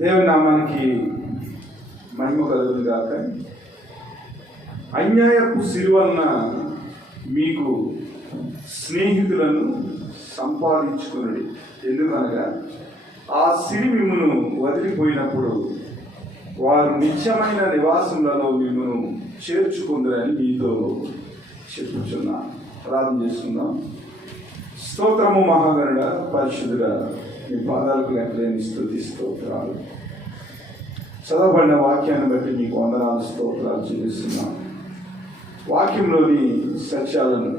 దేవుని నామానికి మహిమ కలుగును గాక. అన్యాయపు సిరి వలన మీకు స్నేహితులను సంపాదించుకునుడి. ఎందుకనగా ఆ సిరి మిమ్మును వదిలిపోయినప్పుడు వారు నిత్యమైన నివాసములలో మిమ్మల్ని చేర్చుకుందరని మీతో చెప్పుచున్నాను. ప్రార్థన చేసుకుందాం. స్తోత్రము మహాగణుడ, పరిశుద్ధుడ, మీ పాదాలకు లెక్కలేని స్తుతి స్తోత్రాలు. చదవబడిన వాక్యాన్ని బట్టి మీకు వందనాలు స్తోత్రాలు చెల్లిస్తున్నాం. వాక్యంలోని సత్యాలను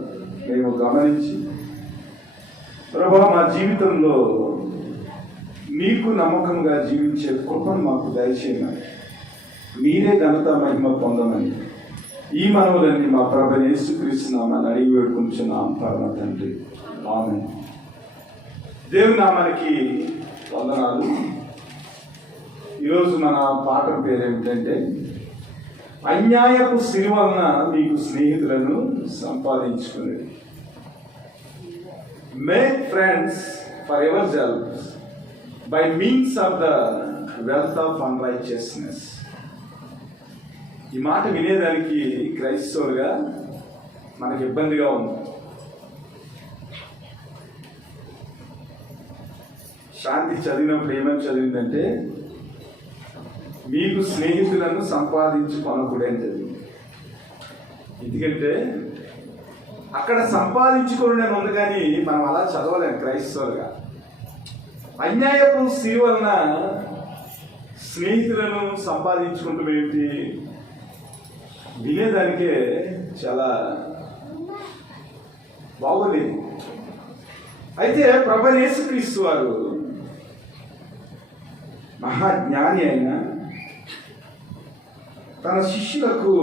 మేము గమనించి ప్రభా మా జీవితంలో నీకు నమ్మకంగా జీవించే కృపను మాకు దయచేయమని, మీరే ఘనత మహిమ పొందమని ఈ మనవులన్నీ మా ప్రభు యేసుక్రీస్తు నామమున అడిగి వేడుకుంటున్నాం పరమ తండ్రి. ఆమేన్. దేవుని నామానికి వందనాలు. ఈరోజు మన పాఠం పేరు ఏమిటంటే అన్యాయపు సిరి వలన మీకు స్నేహితులను సంపాదించుకునేది. Make friends for yourselves by means of the wealth of unrighteousness. ఈ మాట వినేదానికి క్రైస్తవులుగా మనకి ఇబ్బందిగా ఉంది. శాంతి చదివినప్పుడు ఏమని చదివిందంటే మీకు స్నేహితులను సంపాదించుకొనకూడదు అని చదివింది. ఎందుకంటే అక్కడ సంపాదించుకోవడం ఉంది, కానీ మనం అలా చదవలేము క్రైస్తవులుగా. అన్యాయపు సిరి వలన స్నేహితులను సంపాదించుకుంటూ ఏంటి వినేదానికే చాలా బాగోలేదు. అయితే ప్రభువైన యేసుక్రీస్తు వారు మహాజ్ఞాని అయిన తన శిష్యులకు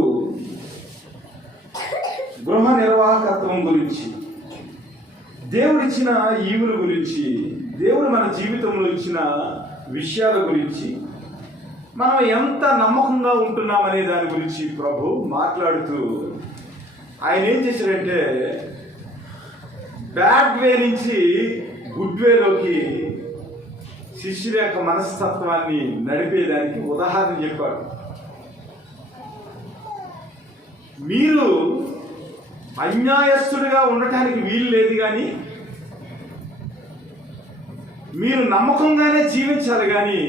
గృహ నిర్వాహకత్వం గురించి, దేవుడిచ్చిన ఈవుల గురించి, దేవుడు మన జీవితంలో ఇచ్చిన విషయాల గురించి, మనం ఎంత నమ్మకంగా ఉంటున్నామనే దాని గురించి ప్రభు మాట్లాడుతూ ఆయన ఏం చేశాడంటే బ్యాడ్ వే నుంచి గుడ్ వేలోకి శిష్యుల యొక్క మనస్తత్వాన్ని నడిపేదానికి ఉదాహరణ చెప్పాడు. మీరు అన్యాయస్తుడిగా ఉండటానికి వీలు లేదు, కానీ మీరు నమ్మకంగానే జీవించాలి. కానీ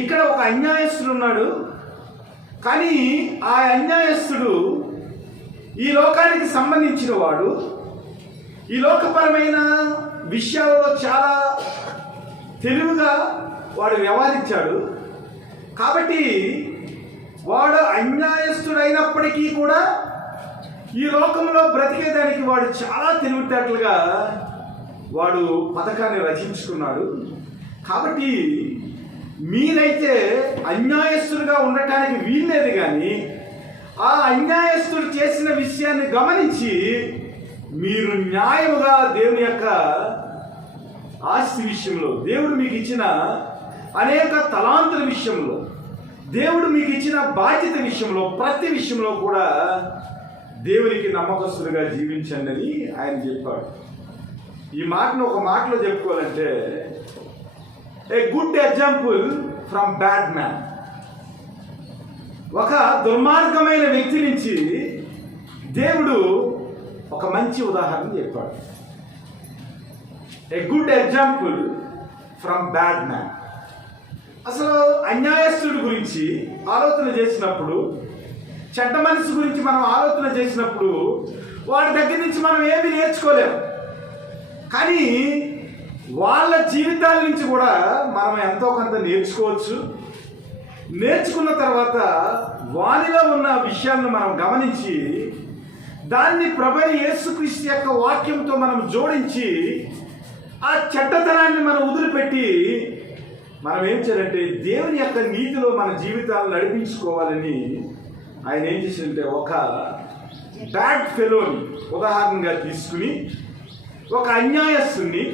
ఇక్కడ ఒక అన్యాయస్తుడు ఉన్నాడు, కానీ ఆ అన్యాయస్తుడు ఈ లోకానికి సంబంధించిన వాడు, ఈ లోకపరమైన విషయాలలో చాలా తెలివిగా వాడు వ్యవహరించాడు. కాబట్టి వాడు అన్యాయస్తుడైనప్పటికీ కూడా ఈ లోకంలో బ్రతికేదానికి వాడు చాలా తెలివితేటలుగా వాడు పథకాన్ని రచించుకున్నాడు. కాబట్టి మీరైతే అన్యాయస్తులుగా ఉండటానికి వీల్లేదు, కానీ ఆ అన్యాయస్తుడు చేసిన విషయాన్ని గమనించి మీరు న్యాయముగా దేవుని యొక్క ఆస్తి విషయంలో, దేవుడు మీకు ఇచ్చిన అనేక తలాంతుల విషయంలో, దేవుడు మీకు ఇచ్చిన బాధ్యత విషయంలో, ప్రతి విషయంలో కూడా దేవునికి నమ్మకస్తులుగా జీవించండి అని ఆయన చెప్పాడు. ఈ మాటను ఒక మాటలో చెప్పుకోవాలంటే a good example from bad man. ఒక దుర్మార్గమైన వ్యక్తి నుంచి దేవుడు ఒక మంచి ఉదాహరణ చెప్పాడు. A good example from bad man. అసలు అన్యాయస్తుడి గురించి ఆలోచన చేసినప్పుడు, చెడ్డ మనిషి గురించి మనం ఆలోచన చేసినప్పుడు వాడి దగ్గర నుంచి మనం ఏమీ నేర్చుకోలేము. కానీ వాళ్ళ జీవితాల నుంచి కూడా మనం ఎంతో కొంత నేర్చుకోవచ్చు. నేర్చుకున్న తర్వాత వానిలో ఉన్న విషయాలను మనం గమనించి దాన్ని ప్రభువైన యేసుక్రీస్తు యొక్క వాక్యంతో మనం జోడించి ఆ చెడ్డతనాన్ని మనం వదిలిపెట్టి మనం ఏం చేయాలంటే దేవుని యొక్క నీతిలో మన జీవితాలను నడిపించుకోవాలని ఆయన ఏం చేశారంటే ఒక బ్యాడ్ ఫెలోని ఉదాహరణగా తీసుకుని, ఒక అన్యాయస్తుని,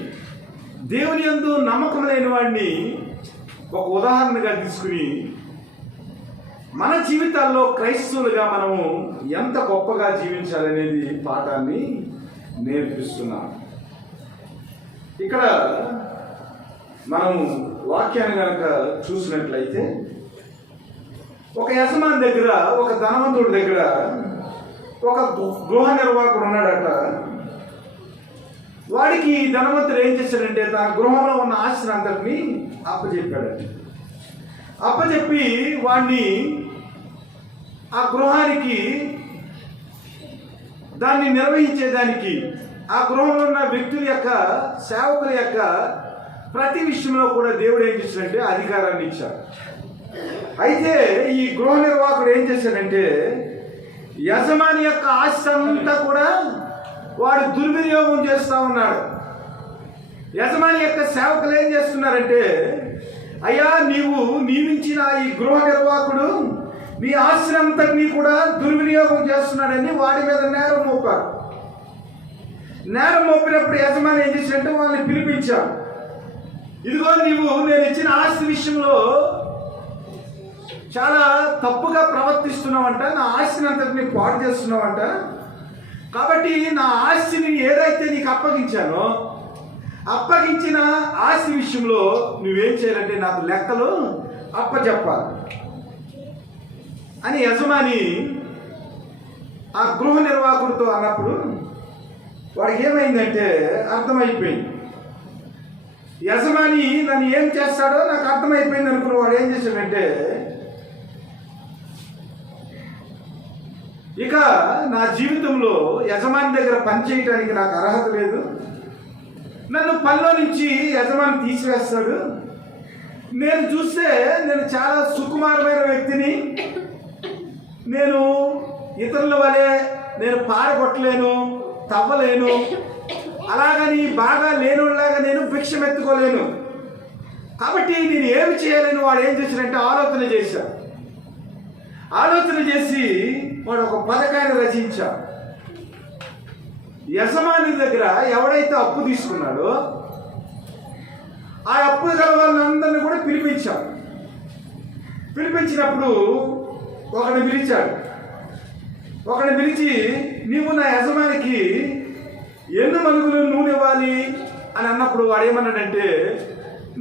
దేవుని యందు నమ్మకం లేని వాడిని ఒక ఉదాహరణగా తీసుకుని మన జీవితాల్లో క్రైస్తవులుగా మనము ఎంత గొప్పగా జీవించాలనేది పాఠాన్ని నేర్పిస్తున్నాను. ఇక్కడ మనం వాక్యాన్ని కనుక చూసినట్లయితే ఒక యజమాని దగ్గర, ఒక ధనవంతుడి దగ్గర ఒక గృహ నిర్వాహకుడు ఉన్నాడట. వాడికి ధనవంతుడు ఏం చేశాడంటే తన గృహంలో ఉన్న ఆస్తిని అంతటిని అప్పచెప్పాడట. అప్పచెప్పి వాడిని ఆ గృహానికి, దాన్ని నిర్వహించేదానికి, ఆ గృహంలో ఉన్న వ్యక్తుల యొక్క, సేవకుల యొక్క ప్రతి విషయంలో కూడా దేవుడు ఏం చేశాడంటే అధికారాన్ని ఇచ్చాడు. అయితే ఈ గృహ నిర్వాహకుడు ఏం చేశాడంటే యజమాని యొక్క ఆస్తి అంతా కూడా వాడు దుర్వినియోగం చేస్తూ ఉన్నాడు. యజమాని యొక్క సేవకులు ఏం చేస్తున్నారంటే, అయ్యా నీవు నియమించిన ఈ గృహ నిర్వాహకుడు నీ ఆస్తి అంతటినీ కూడా దుర్వినియోగం చేస్తున్నాడని వాడి మీద నేరం మోపారు. నేరం మోపినప్పుడు యజమాని ఏం చేశాడంటే వాళ్ళని పిలిపించాడు. ఇదిగో నేను ఇచ్చిన ఆస్తి విషయంలో చాలా తప్పుగా ప్రవర్తిస్తున్నావంట, నా ఆస్తిని అంతటిని పాడు చేస్తున్నావంట. కాబట్టి నా ఆస్తిని ఏదైతే నీకు అప్పగించానో అప్పగించిన ఆస్తి విషయంలో నువ్వేం చేయాలంటే నాకు లెక్కలు అప్పచెప్పాలి అని యజమాని ఆ గృహ నిర్వాహకుడితో అన్నప్పుడు వాడికి ఏమైందంటే అర్థమైపోయింది. యజమాని నన్ను ఏం చేస్తాడో నాకు అర్థమైపోయింది అనుకున్న వాడు ఏం చేశాడంటే, ఇక నా జీవితంలో యజమాని దగ్గర పనిచేయటానికి నాకు అర్హత లేదు, నన్ను పనిలో నుంచి యజమాని తీసివేస్తాడు, నేను చూస్తే నేను చాలా సుకుమారమైన వ్యక్తిని, నేను ఇతరుల వలె నేను పారగొట్టలేను, తవ్వలేను, అలాగని బాగా లేనులాగా నేను భిక్షం ఎత్తుకోలేను, కాబట్టి నేను ఏమి చేయాలని వాడు ఏం చేశాడంటే ఆలోచన చేసి వాడు ఒక పథకాన్ని రచించాడు. యజమాని దగ్గర ఎవడైతే అప్పు తీసుకున్నాడో ఆ అప్పు గల వాళ్ళందరినీ కూడా పిలిపించినప్పుడు ఒకడిని పిలిచి నీవు నా యజమానికి ఎన్ని మణుగులు నూనె ఇవ్వాలి అని అన్నప్పుడు వాడు ఏమన్నాడంటే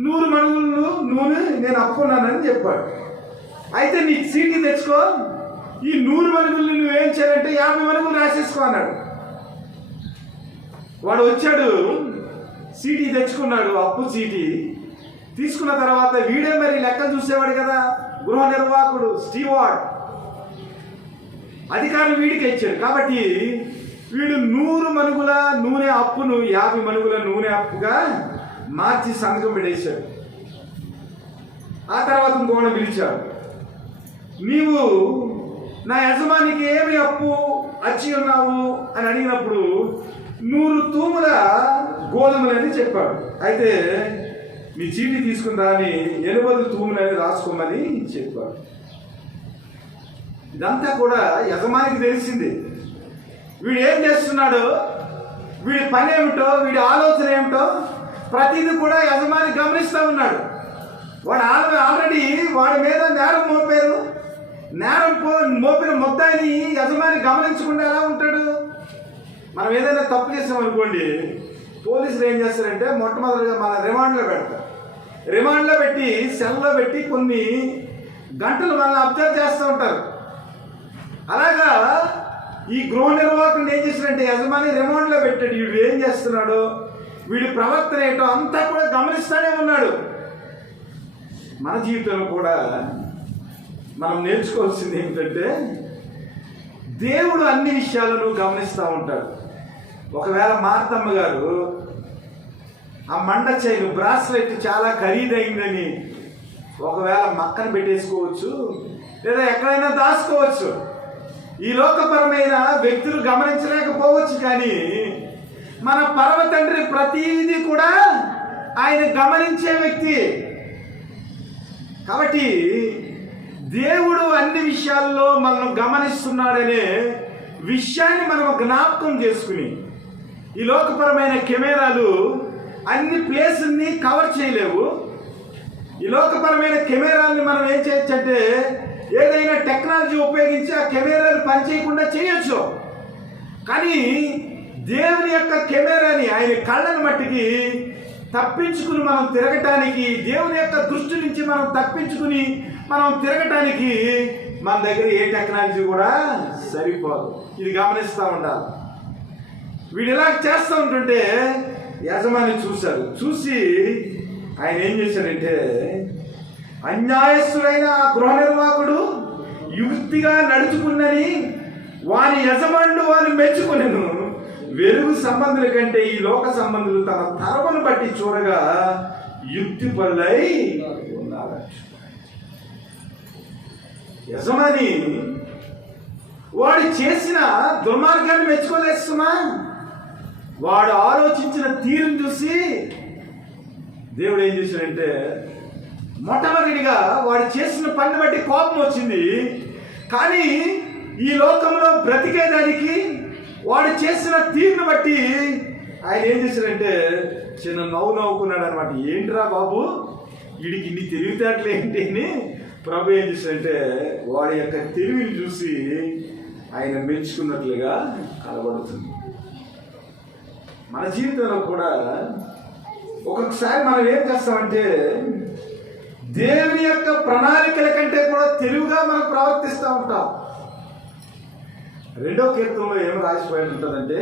100 మణుగులు నూనె నేను అప్పున్నానని చెప్పాడు. అయితే నీ సీటీ తెచ్చుకో, ఈ 100 మణుగులు నువ్వేం చేయాలంటే 50 మణుగులు రాసేసుకో అన్నాడు. వాడు వచ్చాడు, సీటీ తెచ్చుకున్నాడు, అప్పు సీటీ తీసుకున్న తర్వాత వీడే మరి లెక్కలు చూసేవాడు కదా, గృహ నిర్వాహకుడు స్టీవార్డ్ అధికారం వీడికి ఇచ్చాడు. కాబట్టి వీడు 100 మణుగుల నూనె అప్పును 50 మణుగుల నూనె అప్పుగా మార్చి సంతకం పెట్టేశాడు. ఆ తర్వాత ఇంకోటి పిలిచాడు, నీవు నా యజమానికి ఏమి అప్పు అచ్చి ఉన్నావు అని అడిగినప్పుడు 100 తూముల గోధుమలని చెప్పాడు. అయితే మీ చీటీ తీసుకుని రాని 80 తూములని రాసుకోమని చెప్పాడు. ఇదంతా కూడా యజమానికి తెలిసింది. వీడు ఏం చేస్తున్నాడో, వీడి పని ఏమిటో, వీడి ఆలోచన ఏమిటో ప్రతిదీ కూడా యజమాని గమనిస్తూ ఉన్నాడు. వాడు ఆల్రెడీ వాడి మీద నేరం మోపారు. నేరం మోపిన మొత్తాన్ని యజమాని గమనించకుండా ఎలా ఉంటాడు? మనం ఏదైనా తప్పు చేసామనుకోండి, పోలీసులు ఏం చేస్తారంటే మొట్టమొదటిగా మన రిమాండ్లో పెట్టి సెల్లో పెట్టి కొన్ని గంటలు మనల్ని అబ్జర్వ్ చేస్తూ ఉంటారు. అలాగా ఈ గృహ నిర్వాహకుని ఏం చేశాడంటే యజమాని రిమాండ్లో పెట్టాడు. వీడు ఏం చేస్తున్నాడో, వీడి ప్రవర్తన ఏంటో అంతా కూడా గమనిస్తూనే ఉన్నాడు. మన జీవితంలో కూడా మనం నేర్చుకోవాల్సింది ఏమిటంటే దేవుడు అన్ని విషయాలను గమనిస్తూ ఉంటాడు. ఒకవేళ మార్తమ్మ గారు ఆ మండ చైన్ బ్రాస్లెట్ చాలా ఖరీదైందని ఒకవేళ మక్కన పెట్టేసుకోవచ్చు, లేదా ఎక్కడైనా దాచుకోవచ్చు. ఈ లోకపరమైన వ్యక్తులు గమనించలేకపోవచ్చు, కానీ మన పరమ తండ్రి ప్రతిదీ కూడా ఆయన గమనించే వ్యక్తి. కాబట్టి దేవుడు అన్ని విషయాల్లో మనం గమనిస్తున్నాడనే విషయాన్ని మనం జ్ఞాపకం చేసుకుని, ఈ లోకపరమైన కెమెరాలు అన్ని ప్లేసుల్ని కవర్ చేయలేవు. ఈ లోకపరమైన కెమెరాలని మనం ఏం చేయొచ్చు అంటే ఏదైనా టెక్నాలజీ ఉపయోగించి ఆ కెమెరాలు పనిచేయకుండా చేయొచ్చు. కానీ దేవుని యొక్క కెమెరాని, ఆయన కళ్ళను మట్టికి తప్పించుకుని మనం తిరగటానికి, దేవుని యొక్క దృష్టి నుంచి మనం తప్పించుకుని మనం తిరగటానికి మన దగ్గర ఏ టెక్నాలజీ కూడా సరిపోదు. ఇది గమనిస్తూ ఉండాలి. వీడు ఇలా చేస్తూ ఉంటుంటే యజమాని చూశారు. చూసి ఆయన ఏం చేశాడంటే, అన్యాయస్తుడైన ఆ గృహ నిర్వాహకుడు యుక్తిగా నడుచుకున్నని వాని యజమానుడు వాని మెచ్చుకునేను. వెలుగు సంబంధుల కంటే ఈ లోక సంబంధులు తమ తరమును బట్టి చూడగా యుక్తి పరులై ఉన్నారు. యజమాని వాడు చేసిన దుర్మార్గాన్ని మెచ్చుకోలేస్తున్నా, వాడు ఆలోచించిన తీరును చూసి దేవుడు ఏం చేశాడంటే, మొట్టమొదటిగా వాడు చేసిన పని బట్టి కోపం వచ్చింది. కానీ ఈ లోకంలో బ్రతికేదానికి వాడు చేసిన తీరును బట్టి ఆయన ఏం చేశాడంటే చిన్న నవ్వుకున్నాడు అనమాట. ఏంట్రా బాబు, వీడికి ఇన్ని తెలివితేటలు ఏంటి అని ప్రభు ఏం చేశాడంటే వాడి యొక్క తెలివిని చూసి ఆయన మెచ్చుకున్నట్లుగా కనబడుతుంది. మన జీవితంలో కూడా ఒక్కొక్కసారి మనం ఏం చేస్తామంటే దేవుని యొక్క ప్రణాళికల కంటే కూడా తెలివిగా మనం ప్రవర్తిస్తూ ఉంటాం. 2వ కీర్తనలో ఏం రాసిపోయి ఉంటుందంటే,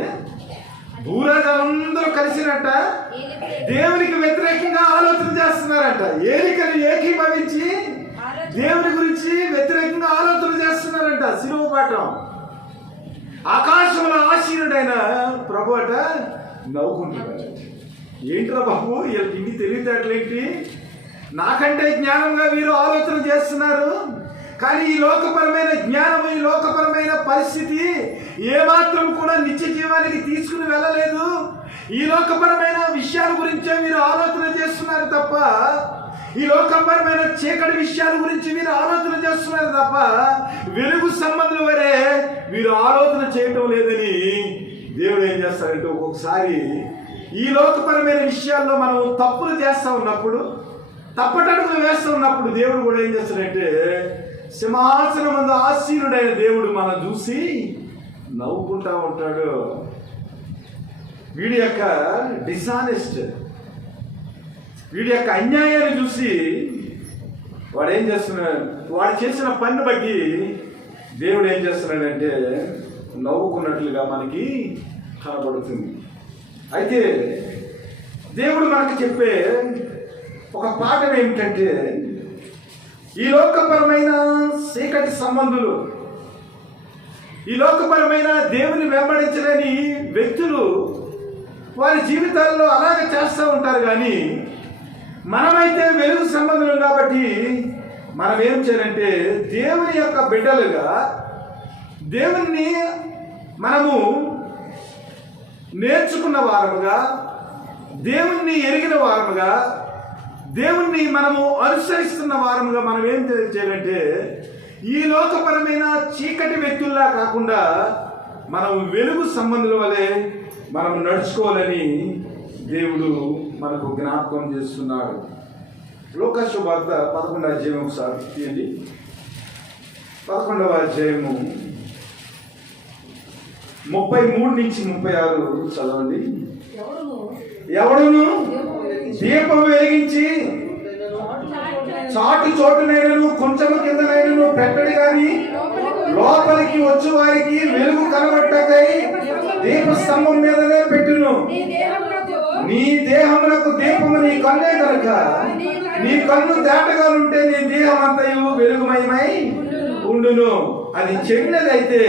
భూరాజులందరూ కలిసినట్ట దేవునికి వ్యతిరేకంగా ఆలోచన చేస్తున్నారంట. ఏలికలు ఏకీభవించి దేవుని గురించి వ్యతిరేకంగా ఆలోచన చేస్తున్నారంట. శిలువ పాఠం. ఆకాశంలో ఆశీనుడైన ప్రభు అట నవ్వుకుంటున్నాడు. ఏంట్రా బాబు, వీళ్ళకి ఇన్ని తెలివితేటలేంటి, నాకంటే జ్ఞానంగా వీరు ఆలోచన చేస్తున్నారు. కానీ ఈ లోకపరమైన జ్ఞానం, ఈ లోకపరమైన పరిస్థితి ఏమాత్రం కూడా నిత్య జీవానికి తీసుకుని వెళ్ళలేదు. ఈ లోకపరమైన విషయాల గురించే మీరు ఆలోచన చేస్తున్నారు తప్ప, ఈ లోకపరమైన చీకటి విషయాల గురించి మీరు ఆలోచన చేస్తున్నారు తప్ప వెలుగు సంబంధుల వరే మీరు ఆలోచన చేయటం లేదని దేవుడు ఏం చేస్తారంటే, ఒక్కొక్కసారి ఈ లోకపరమైన విషయాల్లో మనం తప్పులు చేస్తూ ఉన్నప్పుడు, తప్పటడుగులు వేస్తూ ఉన్నప్పుడు దేవుడు కూడా ఏం చేస్తాడంటే, సింహాసనం ముందు ఆసీనుడైన దేవుడు మనం చూసి నవ్వుకుంటా ఉంటాడు. వీడి యొక్క డిసానెస్ట్, వీడి యొక్క అన్యాయాన్ని చూసి వాడు ఏం చేస్తున్నాడు, వాడు చేసిన పని బట్టి దేవుడు ఏం చేస్తున్నాడంటే నవ్వుకున్నట్లుగా మనకి కనబడుతుంది. అయితే దేవుడు మనకు చెప్పే ఒక పాఠం ఏమిటంటే, ఈ లోకపరమైన చీకటి సంబంధులు, ఈ లోకపరమైన దేవుని వెంబడించలేని వ్యక్తులు వారి జీవితాల్లో అలాగే చేస్తూ ఉంటారు. కానీ మనమైతే వెలుగు సంబంధులు కాబట్టి మనం ఏం చేయాలంటే, దేవుని యొక్క బిడ్డలుగా దేవుణ్ణి మనము నేర్చుకున్న వారముగా, దేవుణ్ణి ఎరిగిన వారముగా, దేవుణ్ణి మనము అనుసరిస్తున్న వారముగా మనం ఏం చేయాలంటే, ఈ లోకపరమైన చీకటి వ్యక్తుల్లా కాకుండా మనం వెలుగు సంబంధుల వలె మనం నడుచుకోవాలని దేవుడు మనకు జ్ఞాపకం చేస్తున్నాడు. లోకా శుభార్త 11వ అధ్యాయం ఒకసారి తీయండి. 11వ అధ్యాయము 33 నుంచి 36 చదవండి. ఎవడును దీపం వెలిగించి చాటు చోటునైనను కొంచెము కిందనైనను పెట్టడు గాని లోపలికి వచ్చి వారికి వెలుగు కనబట్టకై దీప స్తంభం మీదనే పెట్టును. నీ దేహమునకు దీపము నీ కన్నే కనుక నీ కన్ను తేటగా ఉంటే నీ దేహం అంతయు వెలుగుమయమై ఉండును. అది చెడినదైతే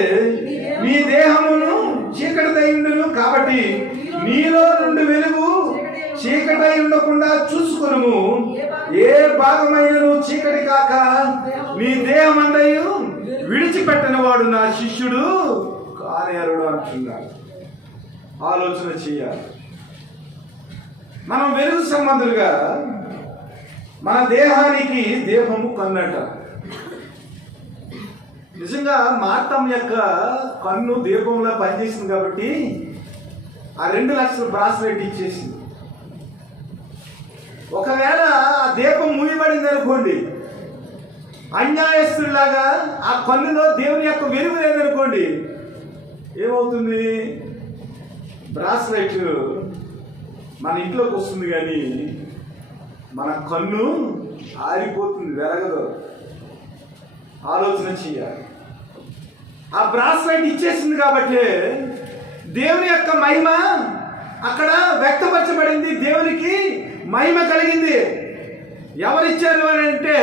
నీ దేహమును చీకటిదై ఉండును. కాబట్టి నీలో నుండి వెలుగు చీకటై ఉండకుండా చూసుకును. ఏ భాగమైనను చీకటి కాక నీ దేహమందయు విడిచిపెట్టని వాడు నా శిష్యుడు కానేరుడు అంటున్నాడు. ఆలోచన చేయాలి. మనం వెలుగు సంబంధులుగా మన దేహానికి దీపము కన్నట. నిజంగా మార్తమ్మ యొక్క కన్ను దీపంలా పనిచేసింది కాబట్టి ఆ 2 లక్షల బ్రాస్లెట్ ఇచ్చేసింది. ఒకవేళ ఆ దీపం మూయబడింది అనుకోండి, అన్యాయస్తులాగా ఆ కన్నులో దేవుని యొక్క వెలుగు లేదనుకోండి, ఏమవుతుంది? బ్రాస్లెట్ మన ఇంట్లోకి వస్తుంది, కానీ మన కన్ను ఆరిపోతుంది, వెలగదు. ఆలోచన చేయాలి. ఆ బ్రాస్లైట్ ఇచ్చేసింది కాబట్టి దేవుని యొక్క మహిమ అక్కడ వ్యక్తపరచబడింది, దేవునికి మహిమ కలిగింది. ఎవరిచ్చారు అని అంటే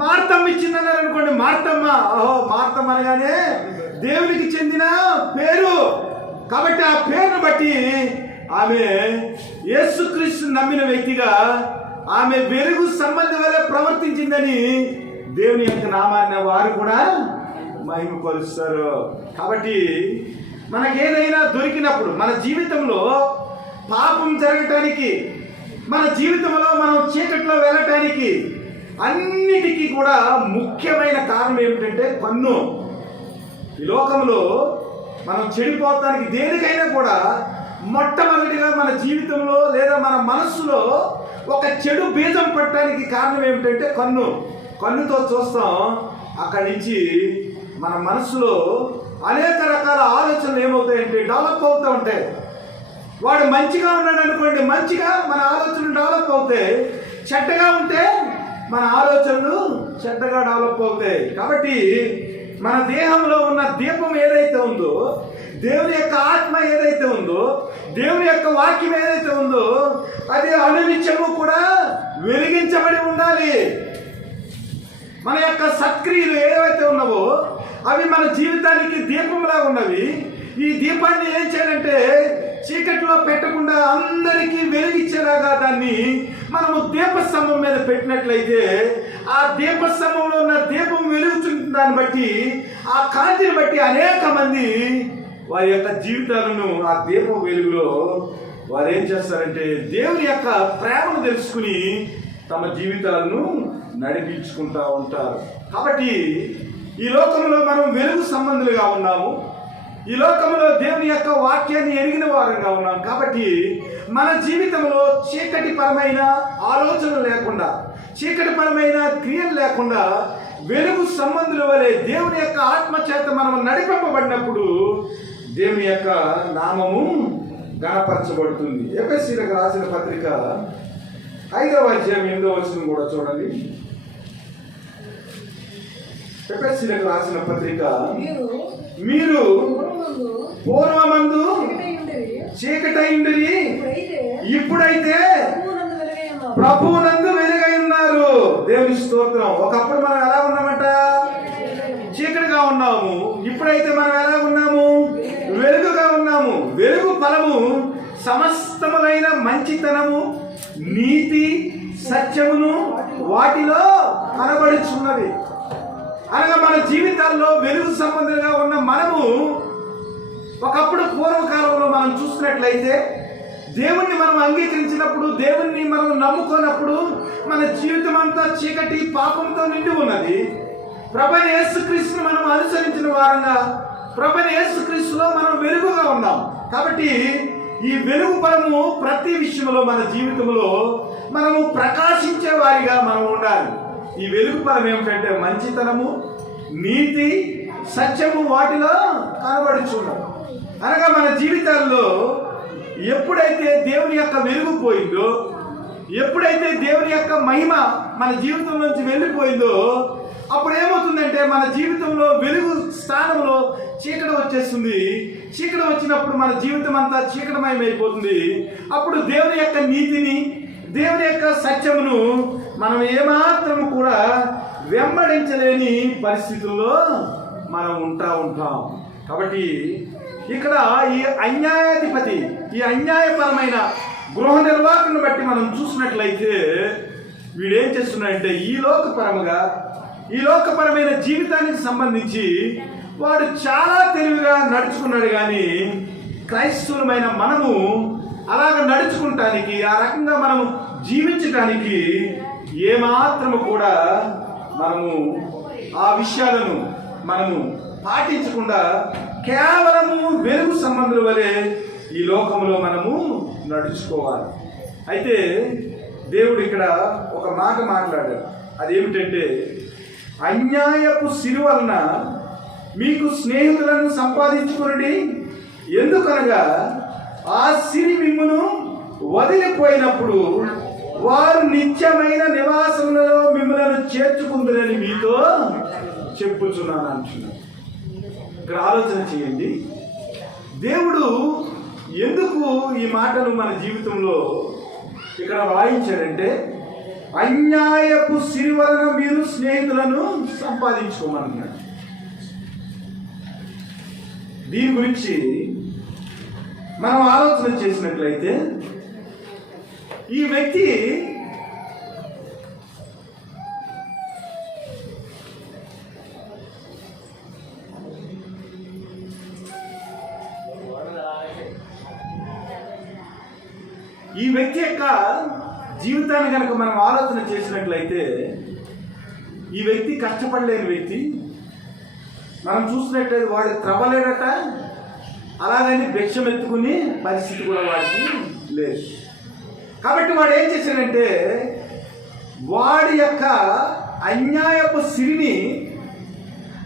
మార్తమ్మ ఇచ్చిందన్నారు అనుకోండి. మార్తమ్మ, మార్తమ్మ అనగానే దేవునికి చెందిన పేరు కాబట్టి ఆ పేరును బట్టి ఆమె యేసుక్రీస్తు నమ్మిన వ్యక్తిగా ఆమె వెలుగు సంబంధి వల్ల ప్రవర్తించిందని దేవుని యొక్క నామాన్ని వారు కూడా మహిమపరుస్తారు. కాబట్టి మనకేదైనా దొరికినప్పుడు మన జీవితంలో పాపం జరగటానికి, మన జీవితంలో మనం చీకట్లో వెళ్ళటానికి అన్నిటికీ కూడా ముఖ్యమైన కారణం ఏమిటంటే కన్ను. ఈ లోకంలో మనం చెడిపోవటానికి దేనికైనా కూడా మొట్టమొదటిగా మన జీవితంలో లేదా మన మనస్సులో ఒక చెడు బీజం పట్టడానికి కారణం ఏమిటంటే కన్ను. కన్నుతో చూస్తాం, అక్కడి నుంచి మన మనస్సులో అనేక రకాల ఆలోచనలు ఏమవుతాయంటే డెవలప్ అవుతూ ఉంటాయి. వాడు మంచిగా ఉన్నాడు అనుకోండి, మంచిగా మన ఆలోచనలు డెవలప్ అవుతాయి. చెడ్డగా ఉంటే మన ఆలోచనలు చెడ్డగా డెవలప్ అవుతాయి. కాబట్టి మన దేహంలో ఉన్న దీపం ఏదైతే ఉందో, దేవుని యొక్క ఆత్మ ఏదైతే ఉందో, దేవుని యొక్క వాక్యం ఏదైతే ఉందో, అది అనునిత్యము కూడా వెలిగించబడి ఉండాలి. మన యొక్క సత్క్రియలు ఏవైతే ఉన్నావో అవి మన జీవితానికి దీపంలా ఉన్నవి. ఈ దీపాన్ని ఏం చేయాలంటే చీకట్లో పెట్టకుండా అందరికీ వెలిగించేలాగా దాన్ని మనము దీపస్తంభం మీద పెట్టినట్లయితే ఆ దీపస్తంభంలో ఉన్న దీపం వెలుగుతుంది. దాన్ని బట్టి ఆ కాంతిని బట్టి అనేక మంది వారి యొక్క జీవితాలను ఆ దీపం వెలుగులో వారు ఏం చేస్తారంటే దేవుని యొక్క ప్రేమను తెలుసుకుని తమ జీవితాలను నడిపించుకుంటూ ఉంటారు. కాబట్టి ఈ లోకంలో మనం వెలుగు సంబంధులుగా ఉన్నాము. ఈ లోకంలో దేవుని యొక్క వాక్యాన్ని ఎరిగిన వారంగా ఉన్నాం. కాబట్టి మన జీవితంలో చీకటి పరమైన ఆలోచనలు లేకుండా, చీకటి పరమైన క్రియలు లేకుండా వెలుగు సంబంధుల వలె దేవుని యొక్క ఆత్మ చేత మనం నడిపింపబడినప్పుడు దేవుని యొక్క నామము గణపరచబడుతుంది. ఎఫెసీయులకు రాసిన పత్రిక 5వ అధ్యాయం 8వ వచనం కూడా చూడండి. ఎఫెసీయులకు రాసిన పత్రిక, మీరు పూర్వమందు చీకటైండిరి, ఇప్పుడైతే ప్రభువునందు వెలుగై ఉన్నారు. దేవుని స్తోత్రం. ఒకప్పుడు మనం ఎలా ఉన్నామంట? చీకటిగా ఉన్నాము. ఇప్పుడైతే మనం ఎలా ఉన్నాము? వెలుగుగా ఉన్నాము. వెలుగు ఫలము సమస్తములైన మంచితనము, నీతి, సత్యమును వాటిలో కనబడుచున్నది. అనగా మన జీవితాల్లో వెలుగు సంబంధంగా ఉన్న మనము ఒకప్పుడు పూర్వకాలంలో మనం చూసినట్లయితే దేవుణ్ణి మనం అంగీకరించినప్పుడు, దేవుణ్ణి మనం నమ్ముకున్నప్పుడు మన జీవితం అంతా చీకటి పాపంతో నిండి ఉన్నది. ప్రభువైన యేసుక్రీస్తుని మనం అనుసరించిన వారంగా ప్రభువైన యేసుక్రీస్తులో మనం వెలుగుగా ఉన్నాం. కాబట్టి ఈ వెలుగు ఫలము ప్రతి విషయంలో మన జీవితంలో మనము ప్రకాశించే వారిగా మనం ఉండాలి. ఈ వెలుగు ఫలం ఏమిటంటే మంచితనము, నీతి, సత్యము వాటిలో కనబడుచున్నాం. అనగా మన జీవితాల్లో ఎప్పుడైతే దేవుని యొక్క వెలుగు పోయిందో, ఎప్పుడైతే దేవుని యొక్క మహిమ మన జీవితం నుంచి వెళ్ళిపోయిందో, అప్పుడు ఏమవుతుందంటే మన జీవితంలో వెలుగు స్థానంలో చీకటి వచ్చేస్తుంది. చీకటి వచ్చినప్పుడు మన జీవితం అంతా చీకటమయమైపోతుంది. అప్పుడు దేవుని యొక్క నీతిని, దేవుని యొక్క సత్యమును మనం ఏమాత్రం కూడా వెంబడించలేని పరిస్థితుల్లో మనం ఉంటాం. కాబట్టి ఇక్కడ ఈ అన్యాయాధిపతి, ఈ అన్యాయపరమైన గృహ నిర్వాహకులను బట్టి మనం చూసినట్లయితే వీడేం చేస్తున్నాడంటే ఈ లోకపరమైన జీవితానికి సంబంధించి వాడు చాలా తెలివిగా నడుచుకున్నాడు. కానీ క్రైస్తవులమైన మనము అలాగ నడుచుకుంటానికి, ఆ రకంగా మనము జీవించడానికి ఏమాత్రము కూడా మనము ఆ విషయాలను మనము పాటించకుండా కేవలము వెలుగు సంబంధుల వలె ఈ లోకంలో మనము నడుచుకోవాలి. అయితే దేవుడు ఇక్కడ ఒక మాట మాట్లాడాడు. అదేమిటంటే, అన్యాయపు సిరి వలన మీకు స్నేహితులను సంపాదించుకుని, ఎందుకనగా ఆ సిరి మిమ్మును వదిలిపోయినప్పుడు వారు నిత్యమైన నివాసములలో మిమ్మల్ని చేర్చుకుందరని మీతో చెప్పుచున్నాను అంటున్నాను. ఇక్కడ ఆలోచన చేయండి, దేవుడు ఎందుకు ఈ మాటలు మన జీవితంలో ఇక్కడ వాయించాడంటే, అన్యాయపు సిరి వలన మీరు స్నేహితులను సంపాదించుకోమన్నాడు. దీని గురించి మనం ఆలోచన చేసినట్లయితే ఈ వ్యక్తి యొక్క జీవితాన్ని కనుక మనం ఆలోచన చేసినట్లయితే ఈ వ్యక్తి కష్టపడలేని వ్యక్తి. మనం చూసినట్లయితే వాడు త్రవ్వలేడట, అలాగని భిక్షం ఎత్తుకునే పరిస్థితి కూడా వాడికి లేదు. కాబట్టి వాడు ఏం చేశాడంటే, వాడి యొక్క అన్యాయపు సిరిని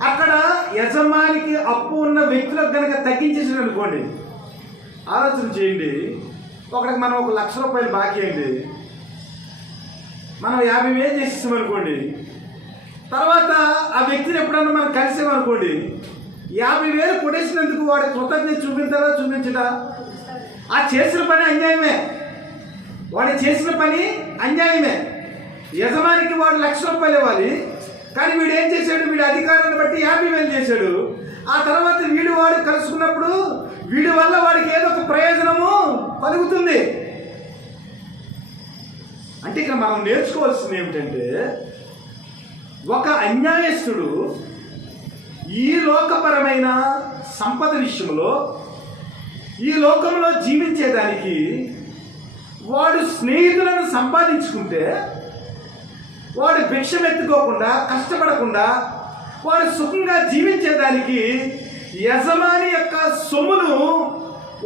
అక్కడ యజమానికి అప్పు ఉన్న వ్యక్తులకు కనుక తగ్గించేసాడు అనుకోండి. ఆలోచన చేయండి, ఒకటికి మనం 1,00,000 రూపాయలు బాకీ అయింది, మనం 50,000 చేసేసామనుకోండి. తర్వాత ఆ వ్యక్తిని ఎప్పుడన్నా మనం కలిసామనుకోండి, 50,000 కొట్టేసినందుకు వాడి కృతజ్ఞత చూపించాలా చూపించడా? ఆ చేసిన పని అన్యాయమే, వాడు చేసిన పని అన్యాయమే. యజమానికి వాడు 1,00,000 రూపాయలు ఇవ్వాలి, కానీ వీడు ఏం చేశాడు, వీడి అధికారాన్ని బట్టి 50,000 చేశాడు. ఆ తర్వాత వాడు కలుసుకున్నప్పుడు వీడి వల్ల వాడికి ఏదో ఒక ప్రయోజనము కలుగుతుంది. అంటే ఇక్కడ మనం నేర్చుకోవాల్సింది ఏమిటంటే, ఒక అన్యాయస్తుడు ఈ లోకపరమైన సంపద విషయంలో, ఈ లోకంలో జీవించేదానికి వాడు స్నేహితులను సంపాదించుకుంటే, వాడు భిక్షం ఎత్తుకోకుండా కష్టపడకుండా వాడు సుఖంగా జీవించేదానికి యజమాని యొక్క సొమ్మును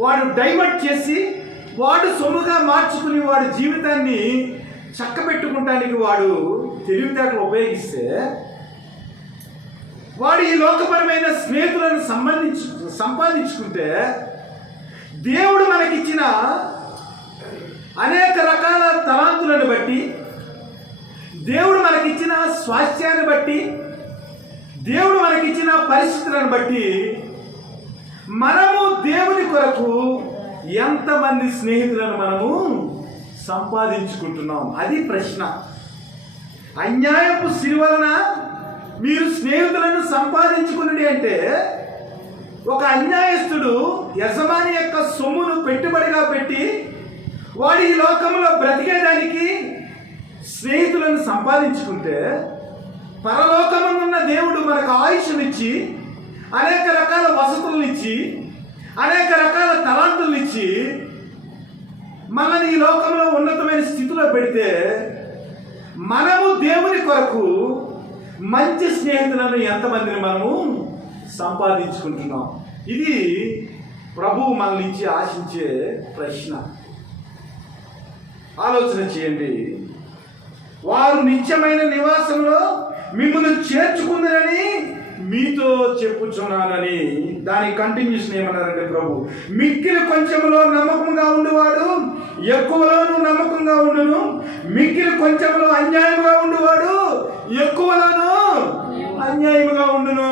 వాడు డైవర్ట్ చేసి వాడు సొమ్ముగా మార్చుకుని వాడి జీవితాన్ని చక్కబెట్టుకుంటానికి వాడు తెలివితేటలు ఉపయోగిస్తే, వాడు ఈ లోకపరమైన స్నేహితులను సంపాదించుకుంటే, దేవుడు మనకిచ్చిన అనేక రకాల తలాంతులను బట్టి, దేవుడు మనకిచ్చిన స్వాస్థ్యాన్ని బట్టి, దేవుడు మనకిచ్చిన పరిస్థితులను బట్టి మనము దేవుని కొరకు ఎంతమంది స్నేహితులను మనము సంపాదించుకుంటున్నాం? అది ప్రశ్న. అన్యాయపు సిరి వలన మీరు స్నేహితులను సంపాదించుకున్నది అంటే, ఒక అన్యాయస్తుడు యజమాని యొక్క సొమ్మును పెట్టుబడిగా పెట్టి వాడు ఈ లోకంలో బ్రతికేదానికి స్నేహితులను సంపాదించుకుంటే, పరలోకమున్న దేవుడు మనకు ఆయుష్నిచ్చి అనేక రకాల వసతులను ఇచ్చి అనేక రకాల తలాంతులను ఇచ్చి మనల్ని ఈ లోకంలో ఉన్నతమైన స్థితిలో పెడితే, మనము దేవుని కొరకు మంచి స్నేహితులను ఎంతమందిని మనము సంపాదించుకుంటున్నాం? ఇది ప్రభువు మన నుంచి ఆశించే ప్రశ్న. ఆలోచన చేయండి. వారు నిత్యమైన నివాసంలో మిమ్మల్ని చేర్చుకుందరని మీతో చెప్పుచున్నానని. దాని కంటిన్యూషన్ ఏమన్నారంటే, ప్రభు మిక్కిలి కొంచెంలో నమ్మకంగా ఉండేవాడు ఎక్కువలోనూ నమ్మకంగా ఉండును, మిక్కిలి కొంచెంలో అన్యాయముగా ఉండేవాడు ఎక్కువలోనూ అన్యాయముగా ఉండును.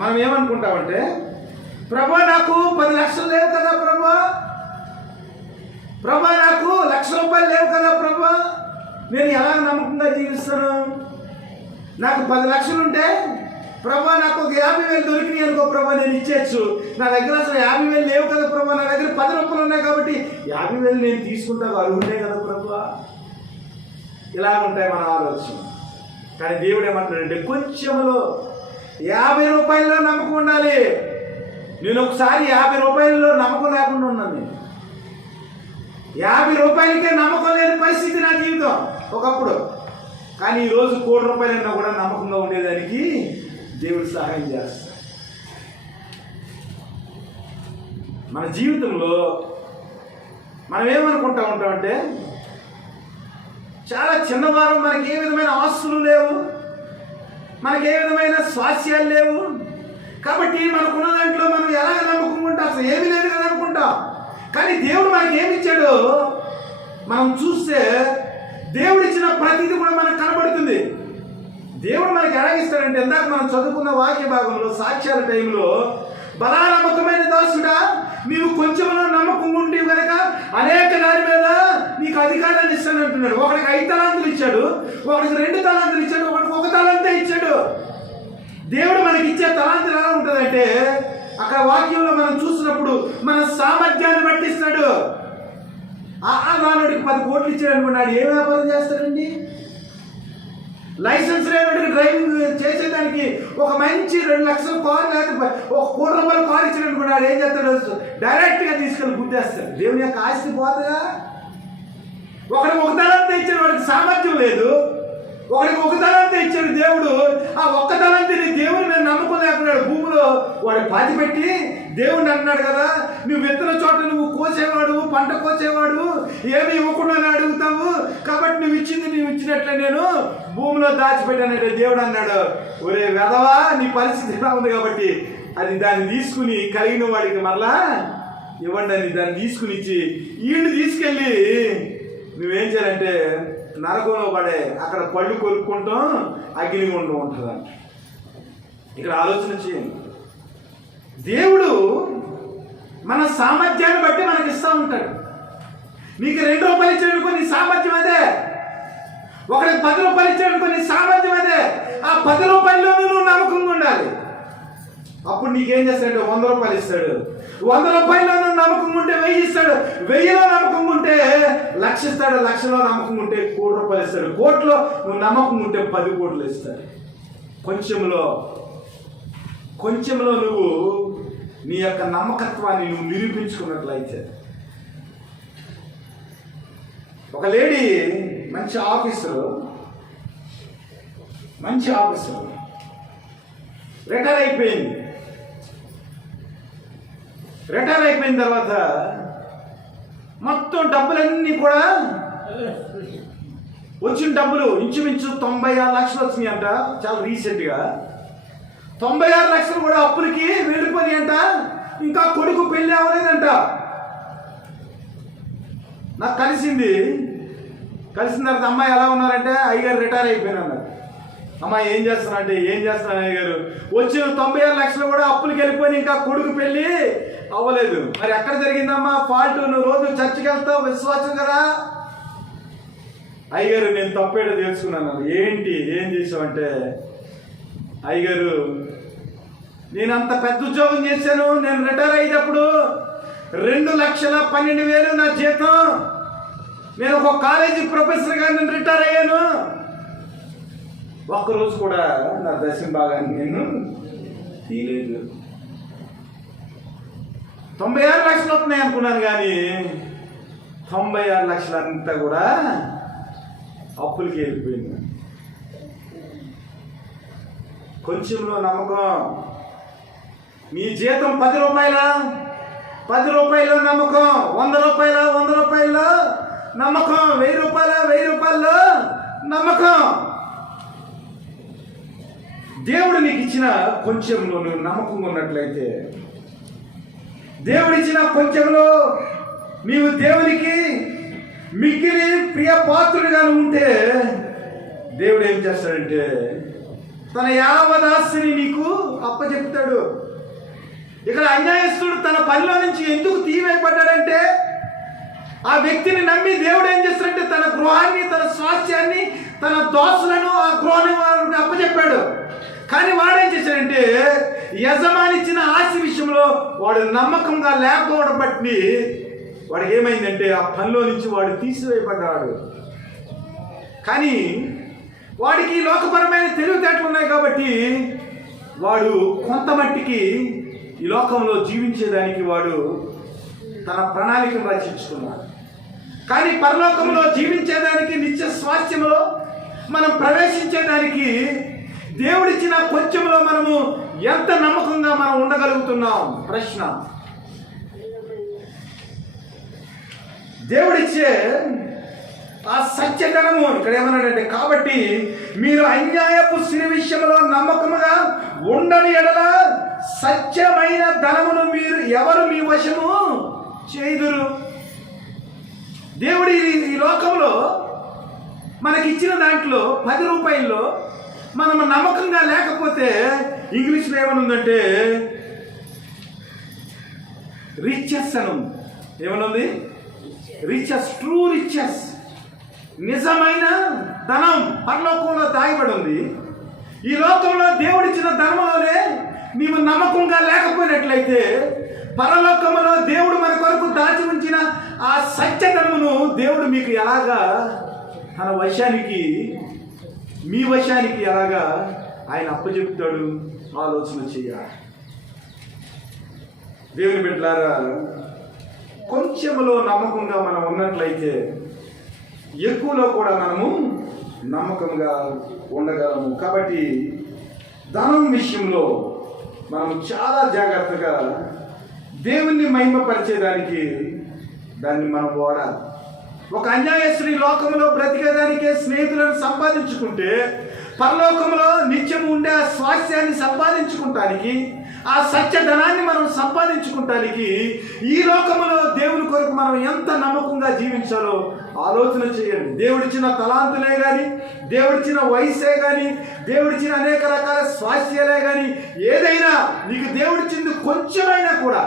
మనం ఏమనుకుంటామంటే, ప్రభా నాకు 10 లక్షలు లేవు కదా ప్రభా, ప్రభా నాకు 1,00,000 రూపాయలు లేవు కదా ప్రభా, నేను ఎలా నమ్మకంగా జీవిస్తాను? నాకు 10 లక్షలు ఉంటే ప్రభా నాకు ఒక 50,000 దొరికినాయి అనుకో ప్రభా, నేను ఇచ్చేచ్చు. నా దగ్గర అసలు 50,000 లేవు కదా ప్రభా, నా దగ్గర 10 రూపాయలు ఉన్నాయి కాబట్టి 50,000 నేను తీసుకుంటా, అర్హుండే కదా ప్రభా. ఇలా ఉంటాయి మన ఆలోచన. కానీ దేవుడు ఏమంటాడంటే, కొంచెంలో 50 రూపాయల్లో నమ్మకం ఉండాలి. నేను ఒకసారి 50 రూపాయల్లో నమ్మకం లేకుండా ఉన్నాను. 50 రూపాయలకే నమ్మకం లేని పరిస్థితి నా జీవితం ఒకప్పుడు. కానీ ఈరోజు 1 కోటి రూపాయలన్నా కూడా నమ్మకంగా ఉండేదానికి దేవుడు సహాయం చేస్తాడు. మన జీవితంలో మనం ఏమనుకుంటా ఉంటామంటే, చాలా చిన్నవారం, మనకి ఏ విధమైన ఆస్తులు లేవు, మనకి ఏ విధమైన స్వాస్యాలు లేవు, కాబట్టి మనకున్న దాంట్లో మనం ఎలా నమ్మకం ఉంటే అసలు ఏమీ లేదు కదా అనుకుంటాం. అనుకుంటాం. కానీ దేవుడు మనకి ఏమి ఇచ్చాడో మనం చూస్తే దేవుడు ఇచ్చిన ప్రతిదీ కూడా మనకు కనబడుతుంది. దేవుడు మనకి ఎలాగిస్తాడంటే, ఇందాక మనం చదువుకున్న వాక్య భాగంలో సాక్ష్యాల టైంలో, బలా నమ్మకమైన దాసుడా, నీవు కొంచెంలో నమ్మకం ఉండి కనుక అనేక దాని మీద నీకు అధికారాన్ని ఇస్తాను అంటున్నాడు. ఒకడికి 5 తలాంతులు ఇచ్చాడు, ఒకడికి 2 తలాంతులు ఇచ్చాడు, ఒకడికి 1 తలాంతే ఇచ్చాడు. దేవుడు మనకి ఇచ్చే తలాంతులు ఎలా ఉంటుందంటే, అక్కడ వాక్యంలో మనం చూసినప్పుడు మన సామర్థ్యాన్ని బట్టి ఇస్తాడు. రానుడికి 10 కోట్లు ఇచ్చాడు అనుకున్నాడు, ఏ వ్యాపారం చేస్తాడండి? లైసెన్స్ లేనడికి డ్రైవింగ్ చేసేదానికి ఒక మంచి 2 లక్షల కారు లేకపోతే ₹1 కోటి కారు ఇచ్చాడు అనుకున్నాడు, ఏం చేస్తాడు? డైరెక్ట్గా తీసుకెళ్ళి గుద్దేస్తాడు. దేవుని యొక్క ఆస్తి పోతుందా? ఒకడికి 1 తలంతా ఇచ్చాడు, వాడికి సామర్థ్యం లేదు. ఒకడికి 1 తలంతా ఇచ్చాడు దేవుడు, ఆ 1 తలంతిని దేవుని మీద నమ్మకం లేకున్నాడు. భూమిలో వాడు పాతి పెట్టి దేవుడిని అంటున్నాడు కదా, నువ్వు విత్తన చోట నువ్వు కోసేవాడు, పంట కోసేవాడు, ఏమి ఇవ్వకుండా అడుగుతావు, కాబట్టి నువ్వు ఇచ్చినట్లే నేను భూమిలో దాచిపెట్టానంటే దేవుడు అన్నాడు, ఒరే వెధవా, నీ పరిస్థితి ఎలా ఉంది కాబట్టి దాన్ని తీసుకుని కలిగిన వాడికి మరలా ఇవ్వండి అని దాన్ని తీసుకుని ఇచ్చి ఈయన్ని తీసుకెళ్ళి నువ్వేం చేయాలంటే నరకంలో పడే అక్కడ పళ్ళు కొరుక్కుంటాం, అగ్నిగుండం ఉంటుందంట. ఇక్కడ ఆలోచన చేయండి. దేవుడు మన సామర్థ్యాన్ని బట్టి మనకి ఇస్తూ ఉంటాడు. నీకు ₹2 ఇచ్చాడనుకో, నీ సామర్థ్యం అదే. ఒకరికి ₹10 ఇచ్చాడనుకో, నీ సామర్థ్యం అదే. ఆ ₹10లోనూ నువ్వు నమ్మకంగా ఉండాలి. అప్పుడు నీకేం చేస్తాడు? ₹100 ఇస్తాడు. ₹100లో నమ్మకం ఉంటే 1000 ఇస్తాడు. 1000లో నమ్మకం ఉంటే 1,00,000 ఇస్తాడు. 1,00,000లో నమ్మకం ఉంటే ₹1 కోటి ఇస్తాడు. కోట్లో నువ్వు నమ్మకం ఉంటే 10 కోట్లు ఇస్తాడు. కొంచెంలో నువ్వు నీ యొక్క నమ్మకత్వాన్ని నువ్వు నిరూపించుకున్నట్లయితే. ఒక లేడీ మంచి ఆఫీసరు రిటైర్ అయిపోయిన తర్వాత మొత్తం డబ్బులన్నీ కూడా వచ్చిన డబ్బులు ఇంచుమించు 96 లక్షలు వచ్చినాయి అంట. చాలా రీసెంట్గా 96 లక్షలు కూడా అప్పులకి వెళ్ళిపోయి అంట. ఇంకా కొడుకు పెళ్ళి అవ్వలేదంట. నాకు కలిసిన తర్వాత అమ్మాయి ఎలా ఉన్నారంటే, అయ్యగారు రిటైర్ అయిపోయినా అన్నారు. అమ్మాయి ఏం చేస్తున్నా అంటే, ఏం చేస్తున్నాను అయ్యగారు, వచ్చిన 96 లక్షలు కూడా అప్పులకి వెళ్ళిపోయి ఇంకా కొడుకు పెళ్ళి అవ్వలేదు. మరి ఎక్కడ జరిగిందమ్మా ఫాల్ట్? నువ్వు రోజు చర్చికి వెళ్తావు, విశ్వాసం కదా. అయ్యగారు నేను తప్పేటో తెలుసుకున్నాను. ఏంటి, ఏం చేసావంటే, అయ్యగారు నేను అంత పెద్ద ఉద్యోగం చేశాను, నేను రిటైర్ అయ్యేటప్పుడు 2,12,000 నా జీతం. నేను ఒక కాలేజీ ప్రొఫెసర్గా నేను రిటైర్ అయ్యాను. ఒక్కరోజు కూడా నా దశమ భాగాన్ని నేను తీయలేదు. 96 లక్షలు వస్తున్నాయి అనుకున్నాను, కానీ 96 లక్షలంతా కూడా అప్పులకి వెళ్ళిపోయింది. కొంచెంలో నమ్మకం. నీ జీతం ₹10 నమ్మకం, ₹100 నమ్మకం, ₹1000 నమ్మకం. దేవుడు నీకు ఇచ్చిన కొంచెంలో నువ్వు నమ్మకంగా ఉన్నట్లయితే, దేవుడిచ్చిన కొంచెంలో నీవు దేవునికి మిక్కిలి ప్రియపాత్రుడిగా ఉంటే, దేవుడు ఏం చేస్తాడంటే తన యావదాస్తిని నీకు అప్పచెప్తాడు. ఇక్కడ అన్యాయస్తుడు తన పనిలో నుంచి ఎందుకు తీవేయబడ్డాడంటే, ఆ వ్యక్తిని నమ్మి దేవుడు ఏం చేస్తాడంటే తన గృహాన్ని, తన స్వాస్థ్యాన్ని, తన దోసులను ఆ గృహాన్ని అప్పచెప్పాడు. కానీ వాడేం చేశాడంటే, యజమానిచ్చిన ఆస్తి విషయంలో వాడు నమ్మకంగా లేకపోవడం బట్టి వాడికి ఏమైందంటే ఆ పనిలో నుంచి వాడు తీసివేయబడ్డాడు. కానీ వాడికి లోకపరమైన తెలివితేటలు ఉన్నాయి కాబట్టి వాడు కొంత మట్టికి ఈ లోకంలో జీవించేదానికి వాడు తన ప్రణాళికను రచించుకున్నాడు. కానీ పరలోకంలో జీవించేదానికి, నిత్య స్వాస్థ్యంలో మనం ప్రవేశించేదానికి దేవుడిచ్చిన కొంచెంలో మనము ఎంత నమ్మకంగా మనం ఉండగలుగుతున్నాం? ప్రశ్న. దేవుడిచ్చే ఆ సత్యధనము ఇక్కడ ఏమన్నాడంటే, కాబట్టి మీరు అన్యాయపు సిరి విషయంలో నమ్మకముగా ఉండని ఎడల సత్యమైన ధనమును ఎవరు మీ వశము చేయుదురు. దేవుడు ఈ లోకంలో మనకిచ్చిన దాంట్లో 10 రూపాయల్లో మనం నమ్మకంగా లేకపోతే ఇంగ్లీష్లో ఏమనుందంటే రిచెస్ అని ఉంది. ఏమనుంది? రిచెస్, ట్రూ రిచెస్, నిజమైన ధనం పరలోకంలో దాయబడి ఉంది. ఈ లోకంలో దేవుడిచ్చిన ధనంలోనే నీవు నమ్మకంగా లేకపోయినట్లయితే పరలోకములో దేవుడు మన కొరకు దాచి ఉంచిన ఆ సత్యధనమును దేవుడు మీకు ఎలాగా తన వశానికి, మీ వశానికి ఎలాగా ఆయన అప్పచెప్తాడు ఆలోచన చేయాలి. దేవుని బిడ్డలారా, కొంచెంలో నమ్మకంగా మనం ఉన్నట్లయితే ఎక్కువలో కూడా మనము నమ్మకంగా ఉండగలము. కాబట్టి ధనం విషయంలో మనం చాలా జాగ్రత్తగా దేవుణ్ణి మహిమపరిచేదానికి దాన్ని మనం వాడాలి. ఒక అన్యాయశ్రీ లోకంలో బ్రతికేదానికే స్నేహితులను సంపాదించుకుంటే పరలోకంలో నిత్యము ఉండే ఆ స్వాస్థ్యాన్ని సంపాదించుకుంటానికి, ఆ సత్యధనాన్ని మనం సంపాదించుకుంటానికి ఈ లోకంలో దేవుని కొరకు మనం ఎంత నమ్మకంగా జీవించాలో ఆలోచన చేయండి. దేవుడిచ్చిన తలాంతులే కానీ, దేవుడిచ్చిన వయస్సే కానీ, దేవుడిచ్చిన అనేక రకాల స్వాస్థ్యాలే కానీ, ఏదైనా నీకు దేవుడిచ్చింది కొంచెమైనా కూడా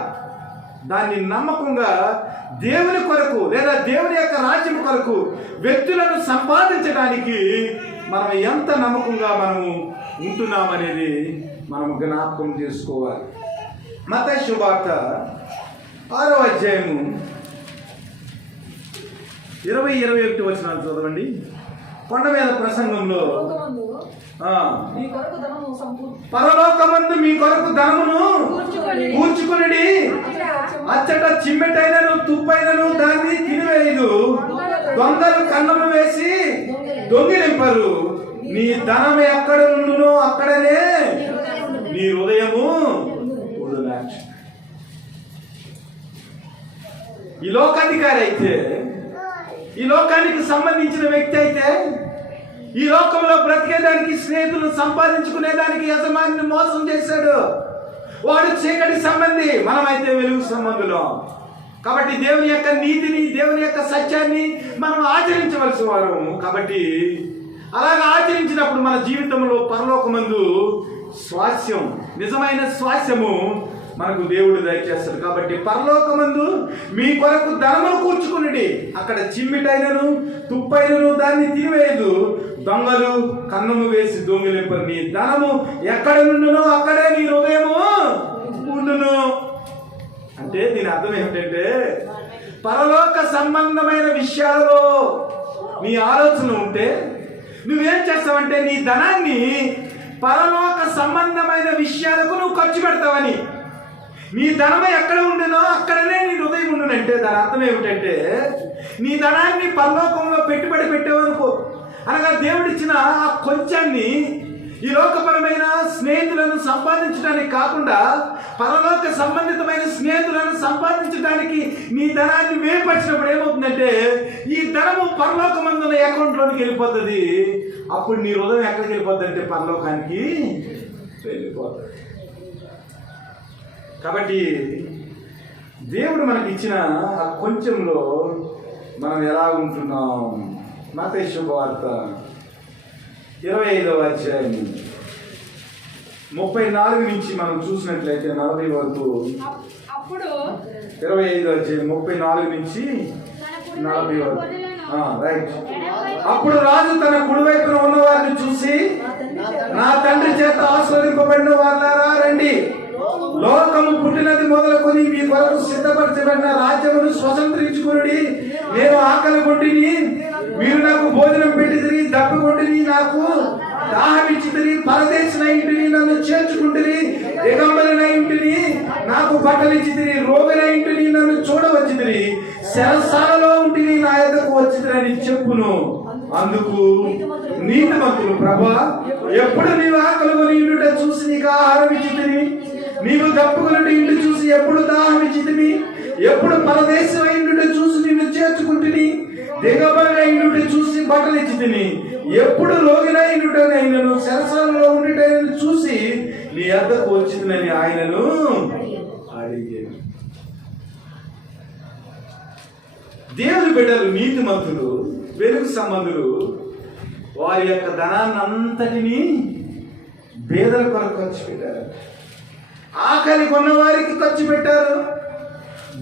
దాన్ని నమ్మకంగా దేవుని కొరకు లేదా దేవుని యొక్క రాజ్యం కొరకు వ్యక్తులను సంపాదించడానికి మనం ఎంత నమ్మకంగా మనము ఉంటున్నామనేది మనం జ్ఞాపకం చేసుకోవాలి. మత్తయి శుభవార్త 6వ అధ్యాయము 20-21 వచనాలు చదవండి. కొండ మీద ప్రసంగంలో పరలోకమందు మీ కొరకు ధనమును కూర్చుకుని అచ్చట చిమ్మెటైనను తుప్పైనను దాన్ని తినివేయదు, దొంగలు కన్నము వేసి దొంగిలింపరు. నీ ధనం ఎక్కడ నుండునో అక్కడనే నీ హృదయము. ఈ లోకాధికారి అయితే, ఈ లోకానికి సంబంధించిన వ్యక్తి అయితే, ఈ లోకంలో బ్రతికేదానికి స్నేహితులు సంపాదించుకునేదానికి యజమానిని మోసం చేశాడు. వాడు చీకటి సంబంధి, మనమైతే వెలుగు సంబంధులం. కాబట్టి దేవుని యొక్క నీతిని, దేవుని యొక్క సత్యాన్ని మనం ఆచరించవలసి వారు. కాబట్టి అలాగ ఆచరించినప్పుడు మన జీవితంలో పరలోకమందు స్వాస్యం, నిజమైన స్వాస్యము మనకు దేవుడు దయచేస్తాడు. కాబట్టి పరలోకమందు మీ కొరకు ధనమును కూర్చుకుని అక్కడ చిమ్మిటైనను తుప్పైనను దాన్ని తినివేయదు, దొంగలు కన్నము వేసి దొంగిలింపరు. నీ ధనము ఎక్కడ నుండునో అక్కడే నీ హృదయము ఉండును. అంటే దీని అర్థం ఏమిటంటే పరలోక సంబంధమైన విషయాలలో నీ ఆలోచన ఉంటే నువ్వేం చేస్తావంటే నీ ధనాన్ని పరలోక సంబంధమైన విషయాలకు నువ్వు ఖర్చు పెడతావని. నీ ధనం ఎక్కడ ఉండునో అక్కడనే నీ హృదయం ఉండునంటే దాని అర్థం ఏమిటంటే నీ ధనాన్ని పరలోకంలో పెట్టుబడి పెట్టేవనుకో, అనగా దేవుడిచ్చిన ఆ కొంచాన్ని ఈ లోకపరమైన స్నేహితులను సంపాదించడానికి కాకుండా పరలోక సంబంధితమైన స్నేహితులను సంపాదించడానికి నీ ధనాన్ని వేపరిచినప్పుడు ఏమవుతుందంటే ఈ ధనము పరలోకమందున్న అకౌంట్లోనికి వెళ్ళిపోతుంది. అప్పుడు నీ హృదయం ఎక్కడికి వెళ్ళిపోద్ది అంటే పరలోకానికి వెళ్ళిపోతుంది. కాబట్టి దేవుడు మనకి ఇచ్చిన ఆ కొంచెంలో మనం ఎలా ఉంటున్నాం. మత్తయి శుభవార్త 25వ అధ్యాయం 34 నుంచి మనం చూసినట్లయితే 40 వరకు, 25వ అధ్యాయం 34 నుంచి 40 వరకు. రైట్. అప్పుడు రాజు తన కుడివైపున ఉన్న వారిని చూసి, నా తండ్రి చేత ఆశీర్వదింపబడిన వారులారా రండి, లోకము పుట్టినది మొదలుకొని మీ కొరకు సిద్ధపరచబడిన రాజ్యమును స్వతంత్రించుకుని. నేను ఆకలి కొట్టిని, మీరు నాకు భోజనం పెట్టిదిరి, దప్పు కొట్టిని, నాకు దాహం ఇచ్చిదిరి, పరదేశిన ఇంటిని నన్ను చేర్చుకుంటుని, దిగంబరిన ఇంటిని నాకు బట్టలు ఇచ్చిదిరి, రోగిన ఇంటిని నన్ను చూడవచ్చిదిరి, శరసాలలో ఉంటిని నా ఎద్దకు వచ్చిదిరని చెప్పును. అందుకు నీతిమంతులు, ప్రభా, ఎప్పుడు నీవు ఆకలి కొని ఇండుట చూసి నీకు ఆహారం ఇచ్చితిని, నీవు దప్పుకున్నట్టు ఇంటి చూసి ఎప్పుడు దాహం ఇచ్చితిని, ఎప్పుడు పరదేశం ఇండుట చూసి నిన్ను చేర్చుకుంటుని, దిగబడిన ఇండుట చూసి బట్టలు ఇచ్చితిని, ఎప్పుడు రోగిన ఇండుటనైనను శరసాలలో ఉండుటైనను చూసి నీ వద్దకు వచ్చిందని ఆయనను అడిగాను. దేవుని బిడ్డలు నీతిమంతులు వెలుగు సంబంధులు వారి యొక్క ధనాన్ని అంతటినీ పేదల కొరకు ఖర్చు పెట్టారు. ఆకలి కొన్న వారికి ఖర్చు పెట్టారు,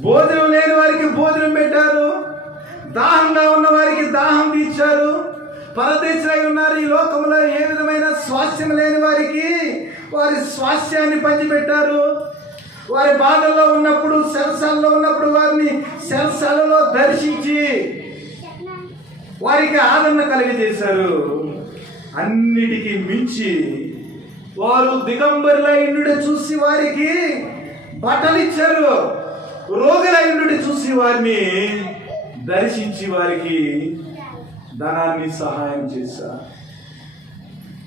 భోజనం లేని వారికి భోజనం పెట్టారు, దాహంగా ఉన్న వారికి దాహం తీర్చారు. పరదేశులై ఉన్నారు ఈ లోకంలో, ఏ విధమైన స్వాస్థ్యం లేని వారికి వారి స్వాస్థ్యాన్ని పంచిపెట్టారు. వారి బాధల్లో ఉన్నప్పుడు, సెలసాల్లో ఉన్నప్పుడు వారిని సెలసాలలో దర్శించి వారికి ఆదరణ కలిగజేశారు. అన్నిటికీ మించి వారు దిగంబరులైండు చూసి వారికి బట్టలు ఇచ్చారు, రోగులైండు చూసి వారిని దర్శించి వారికి ధనాన్ని సహాయం చేశారు.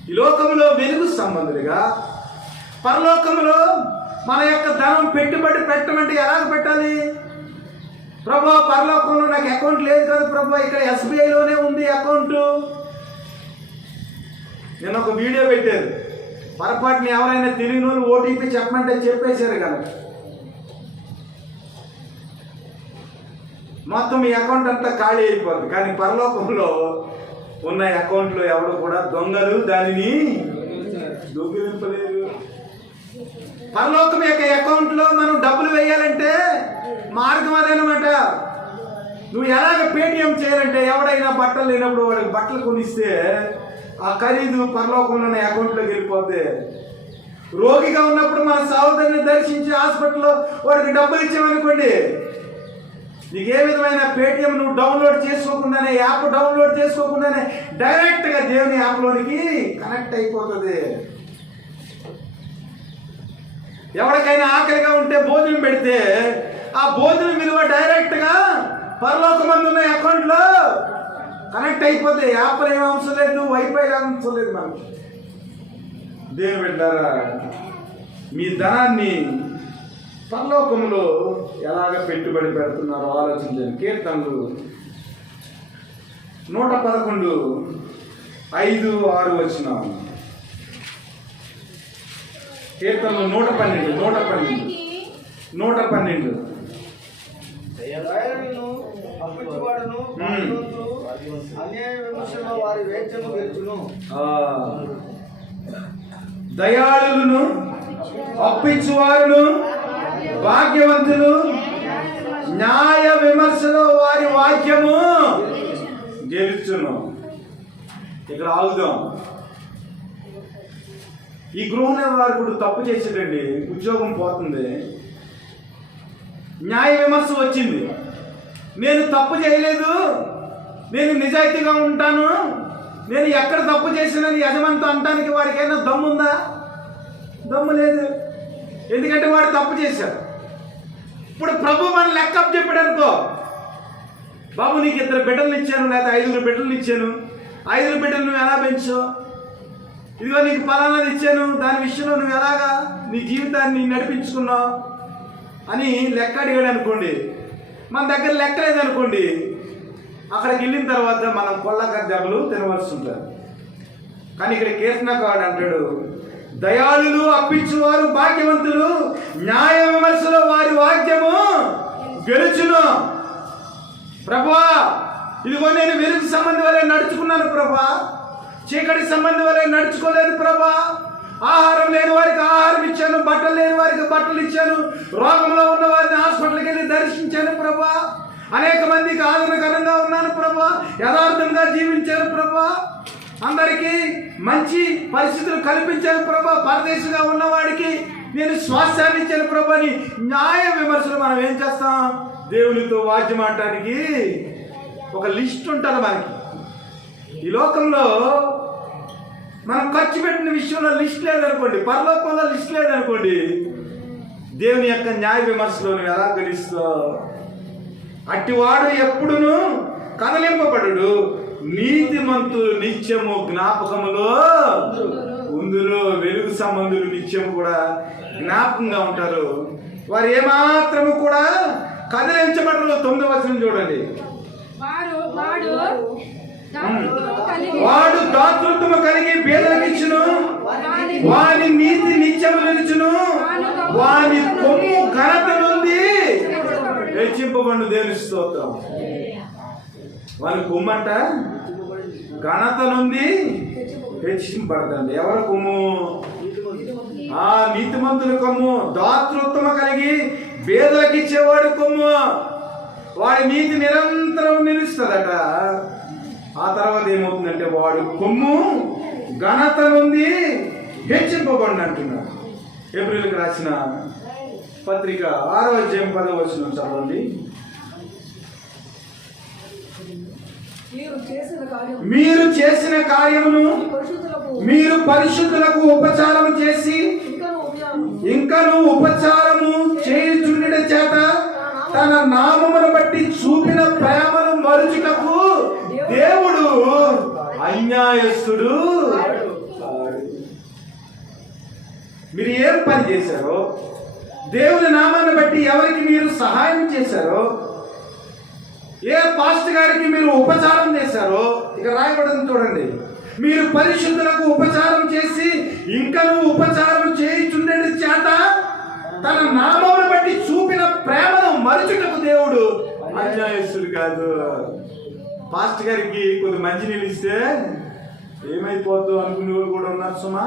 ఈ లోకంలో వెలుగు సంబంధులుగా పరలోకంలో మన యొక్క ధనం పెట్టుబడి పెట్టమంటే ఎలాగ పెట్టాలి? ప్రభా, పరలోకంలో నాకు అకౌంట్ లేదు కదా ప్రభా, ఇక్కడ SBIలోనే ఉంది అకౌంట్. నేను ఒక వీడియో పెట్టాను, పొరపాటుని ఎవరైనా తెలియని వాళ్ళు OTP చెప్పమంటే చెప్పేశారు కదా, మొత్తం ఈ అకౌంట్ అంతా ఖాళీ అయిపోద్ది. కానీ పరలోకంలో ఉన్న అకౌంట్లో ఎవరు కూడా దొంగలు దానిని దొంగిలింపలేరు. పరలోకం యొక్క అకౌంట్లో మనం డబ్బులు వేయాలంటే మార్గం అదేనమాట. నువ్వు ఎలాగ పేటిఎం చేయాలంటే, ఎవడైనా బట్టలు లేనప్పుడు వాడికి బట్టలు కొనిస్తే ఆ ఖరీదు పరలోకంలోనే అకౌంట్లోకి వెళ్ళిపోతే, రోగిగా ఉన్నప్పుడు మన సహోదరుని దర్శించి హాస్పిటల్లో వాడికి డబ్బులు ఇచ్చామనుకోండి, నీకు ఏ విధమైన పేటిఎం నువ్వు డౌన్లోడ్ చేసుకోకుండానే, యాప్ డౌన్లోడ్ చేసుకోకుండానే డైరెక్ట్గా దేవుని యాప్లోనికి కనెక్ట్ అయిపోతుంది. ఎవరికైనా ఆకలిగా ఉంటే భోజనం పెడితే ఆ భోజనం విలువ డైరెక్ట్గా పరలోకమందు ఉన్న అకౌంట్లో కనెక్ట్ అయిపోతే, యాప్లు ఏం అవసరం లేదు, వైఫై అవసరం లేదు. మనం దేవుని బిడ్డలారా, మీ ధనాన్ని పరలోకంలో ఎలాగ పెట్టుబడి పెడుతున్నారో ఆలోచించండి. కీర్తనలు 111 5, 6 వచనం. కీర్తనలు 112 దయాళులను అప్పించువారును భాగ్యవంతులు, న్యాయ విమర్శలో వారి వాక్యము గెలుచును. ఇక్కడ ఆగుదాం. ఈ గృహ నిర్వాహకుడు తప్పు చేసేటండి, ఉద్యోగం పోతుంది, న్యాయ విమర్శ వచ్చింది, నేను తప్పు చేయలేదు, నేను నిజాయితీగా ఉంటాను, నేను ఎక్కడ తప్పు చేసినని యజమానితో అనడానికి వాడికి ఏమైనా దమ్ముందా? దమ్ము లేదు. ఎందుకంటే వాడు తప్పు చేశాడు. ఇప్పుడు ప్రభు మన లెక్కప్ చెప్పాడు అనుకో, బాబు నీకు 2 బిడ్డలను ఇచ్చాను, లేదా 5 బిడ్డలను ఇచ్చాను, 5 బిడ్డలు నువ్వు ఎలా పెంచో, ఇదిగో నీకు పలానాది ఇచ్చాను, దాని విషయంలో నువ్వు ఎలాగా నీ జీవితాన్ని నడిపించుకున్నావు అని లెక్క అడిగాడు అనుకోండి, మన దగ్గర లెక్క లేదనుకోండి, అక్కడికి వెళ్ళిన తర్వాత మనం కొల్లక దెబ్బలు తినవలసి ఉంటుంది. కానీ ఇక్కడ కీర్తనకారుడు అంటాడు, దయాళులు అప్పించువారు భాగ్యవంతులు, న్యాయ విమర్శలో వారి వాక్యము గెలుచును. ప్రభువా, ఇదిగో నేను వెలుగు సంబంధి వలె నడుచుకున్నాను ప్రభా, చీకటి సంబంధి వలె నడుచుకోలేదు ప్రభా. ఆహారం లేని వారికి ఆహారం ఇచ్చాను, బట్టలు లేని వారికి బట్టలు ఇచ్చాను, రోగంలో ఉన్న వారిని హాస్పిటల్కి వెళ్ళి దర్శించాను ప్రభా, అనేక మందికి ఆదరణకరంగా ఉన్నాను ప్రభా, యథార్థంగా జీవించాను ప్రభా, అందరికీ మంచి పరిస్థితులు కల్పించాను ప్రభా, పరదేశంగా ఉన్నవాడికి నేను స్వాస్థ్యాన్ని ఇచ్చాను ప్రభా అని న్యాయ విమర్శలు మనం ఏం చేస్తాం? దేవునితో వాద్యం ఆడటానికి ఒక లిస్ట్ ఉంటుంది మనకి. ఈ లోకంలో మనం ఖర్చు పెట్టిన విషయంలో లిస్ట్ లేదనుకోండి, పరలోకంలో లిస్ట్ లేదనుకోండి, దేవుని యొక్క న్యాయ విమర్శలో నువ్వు ఎలా గెలుస్తావు? అట్టివాడు ఎప్పుడును కదలింపబడు, నీతిమంతులు నిత్యము జ్ఞాపకములో ఉందురు. వెలుగు సంబంధులు నిత్యం కూడా జ్ఞాపకంగా ఉంటారు, వారు ఏమాత్రము కూడా కదిలించబడరు. 9వ వచనం చూడండి, వాడు దాతృత్వము కలిగి పేదలకు ఇచ్చును, వాని నీతి నిత్యము నిలుచును, వాని కొమ్ము ఘనత నుండి హెచ్చింపబడు. దేవుని స్తోత్రం. వాని కొమ్మంట ఘనత నుండి హెచ్చింపబడదండి. ఎవరి కొమ్ము? నీతిమంతుల కొమ్ము. దాతృత్వమ కలిగి పేదలకు ఇచ్చేవాడు కొమ్ము. వాడి నీతి నిరంతరం నిలుస్తుందట. ఆ తర్వాత ఏమవుతుందంటే వాడు కొమ్ము ఘనత నుండి హెచ్చింపబడి అంటున్నాడు. ఏప్రిల్కి రాసిన పత్రిక 6వ అధ్యాయం 10వ వచనం చదవండి. మీరు చేసిన కార్యమును మీరు పరిశుద్ధులకు ఉపచారం చేసి ఇంకను ఉపచారము చేయుచుండుట చేత తన నామమును బట్టి చూపిన ప్రేమను మరుచుటకు దేవుడు అన్యాయస్తుడు. మీరు ఏం పని చేశారో, దేవుని నామాన్ని బట్టి ఎవరికి మీరు సహాయం చేశారో, ఏ పాస్టర్ గారికి మీరు ఉపచారం చేశారో ఇక రాయబడింది చూడండి. మీరు పరిశుద్ధులకు ఉపచారం చేసి ఇంకను ఉపచారం చేయుచుండేది చేత తన నామమును బట్టి చూపిన ప్రేమను మరుచుటకు దేవుడు అన్యాయస్తుడు కాదు. పాస్టర్ గారికి కొద్ది మంచి నీళ్ళు ఇస్తే ఏమైపోద్దు అనుకునే వాళ్ళు కూడా ఉన్నారు సుమా.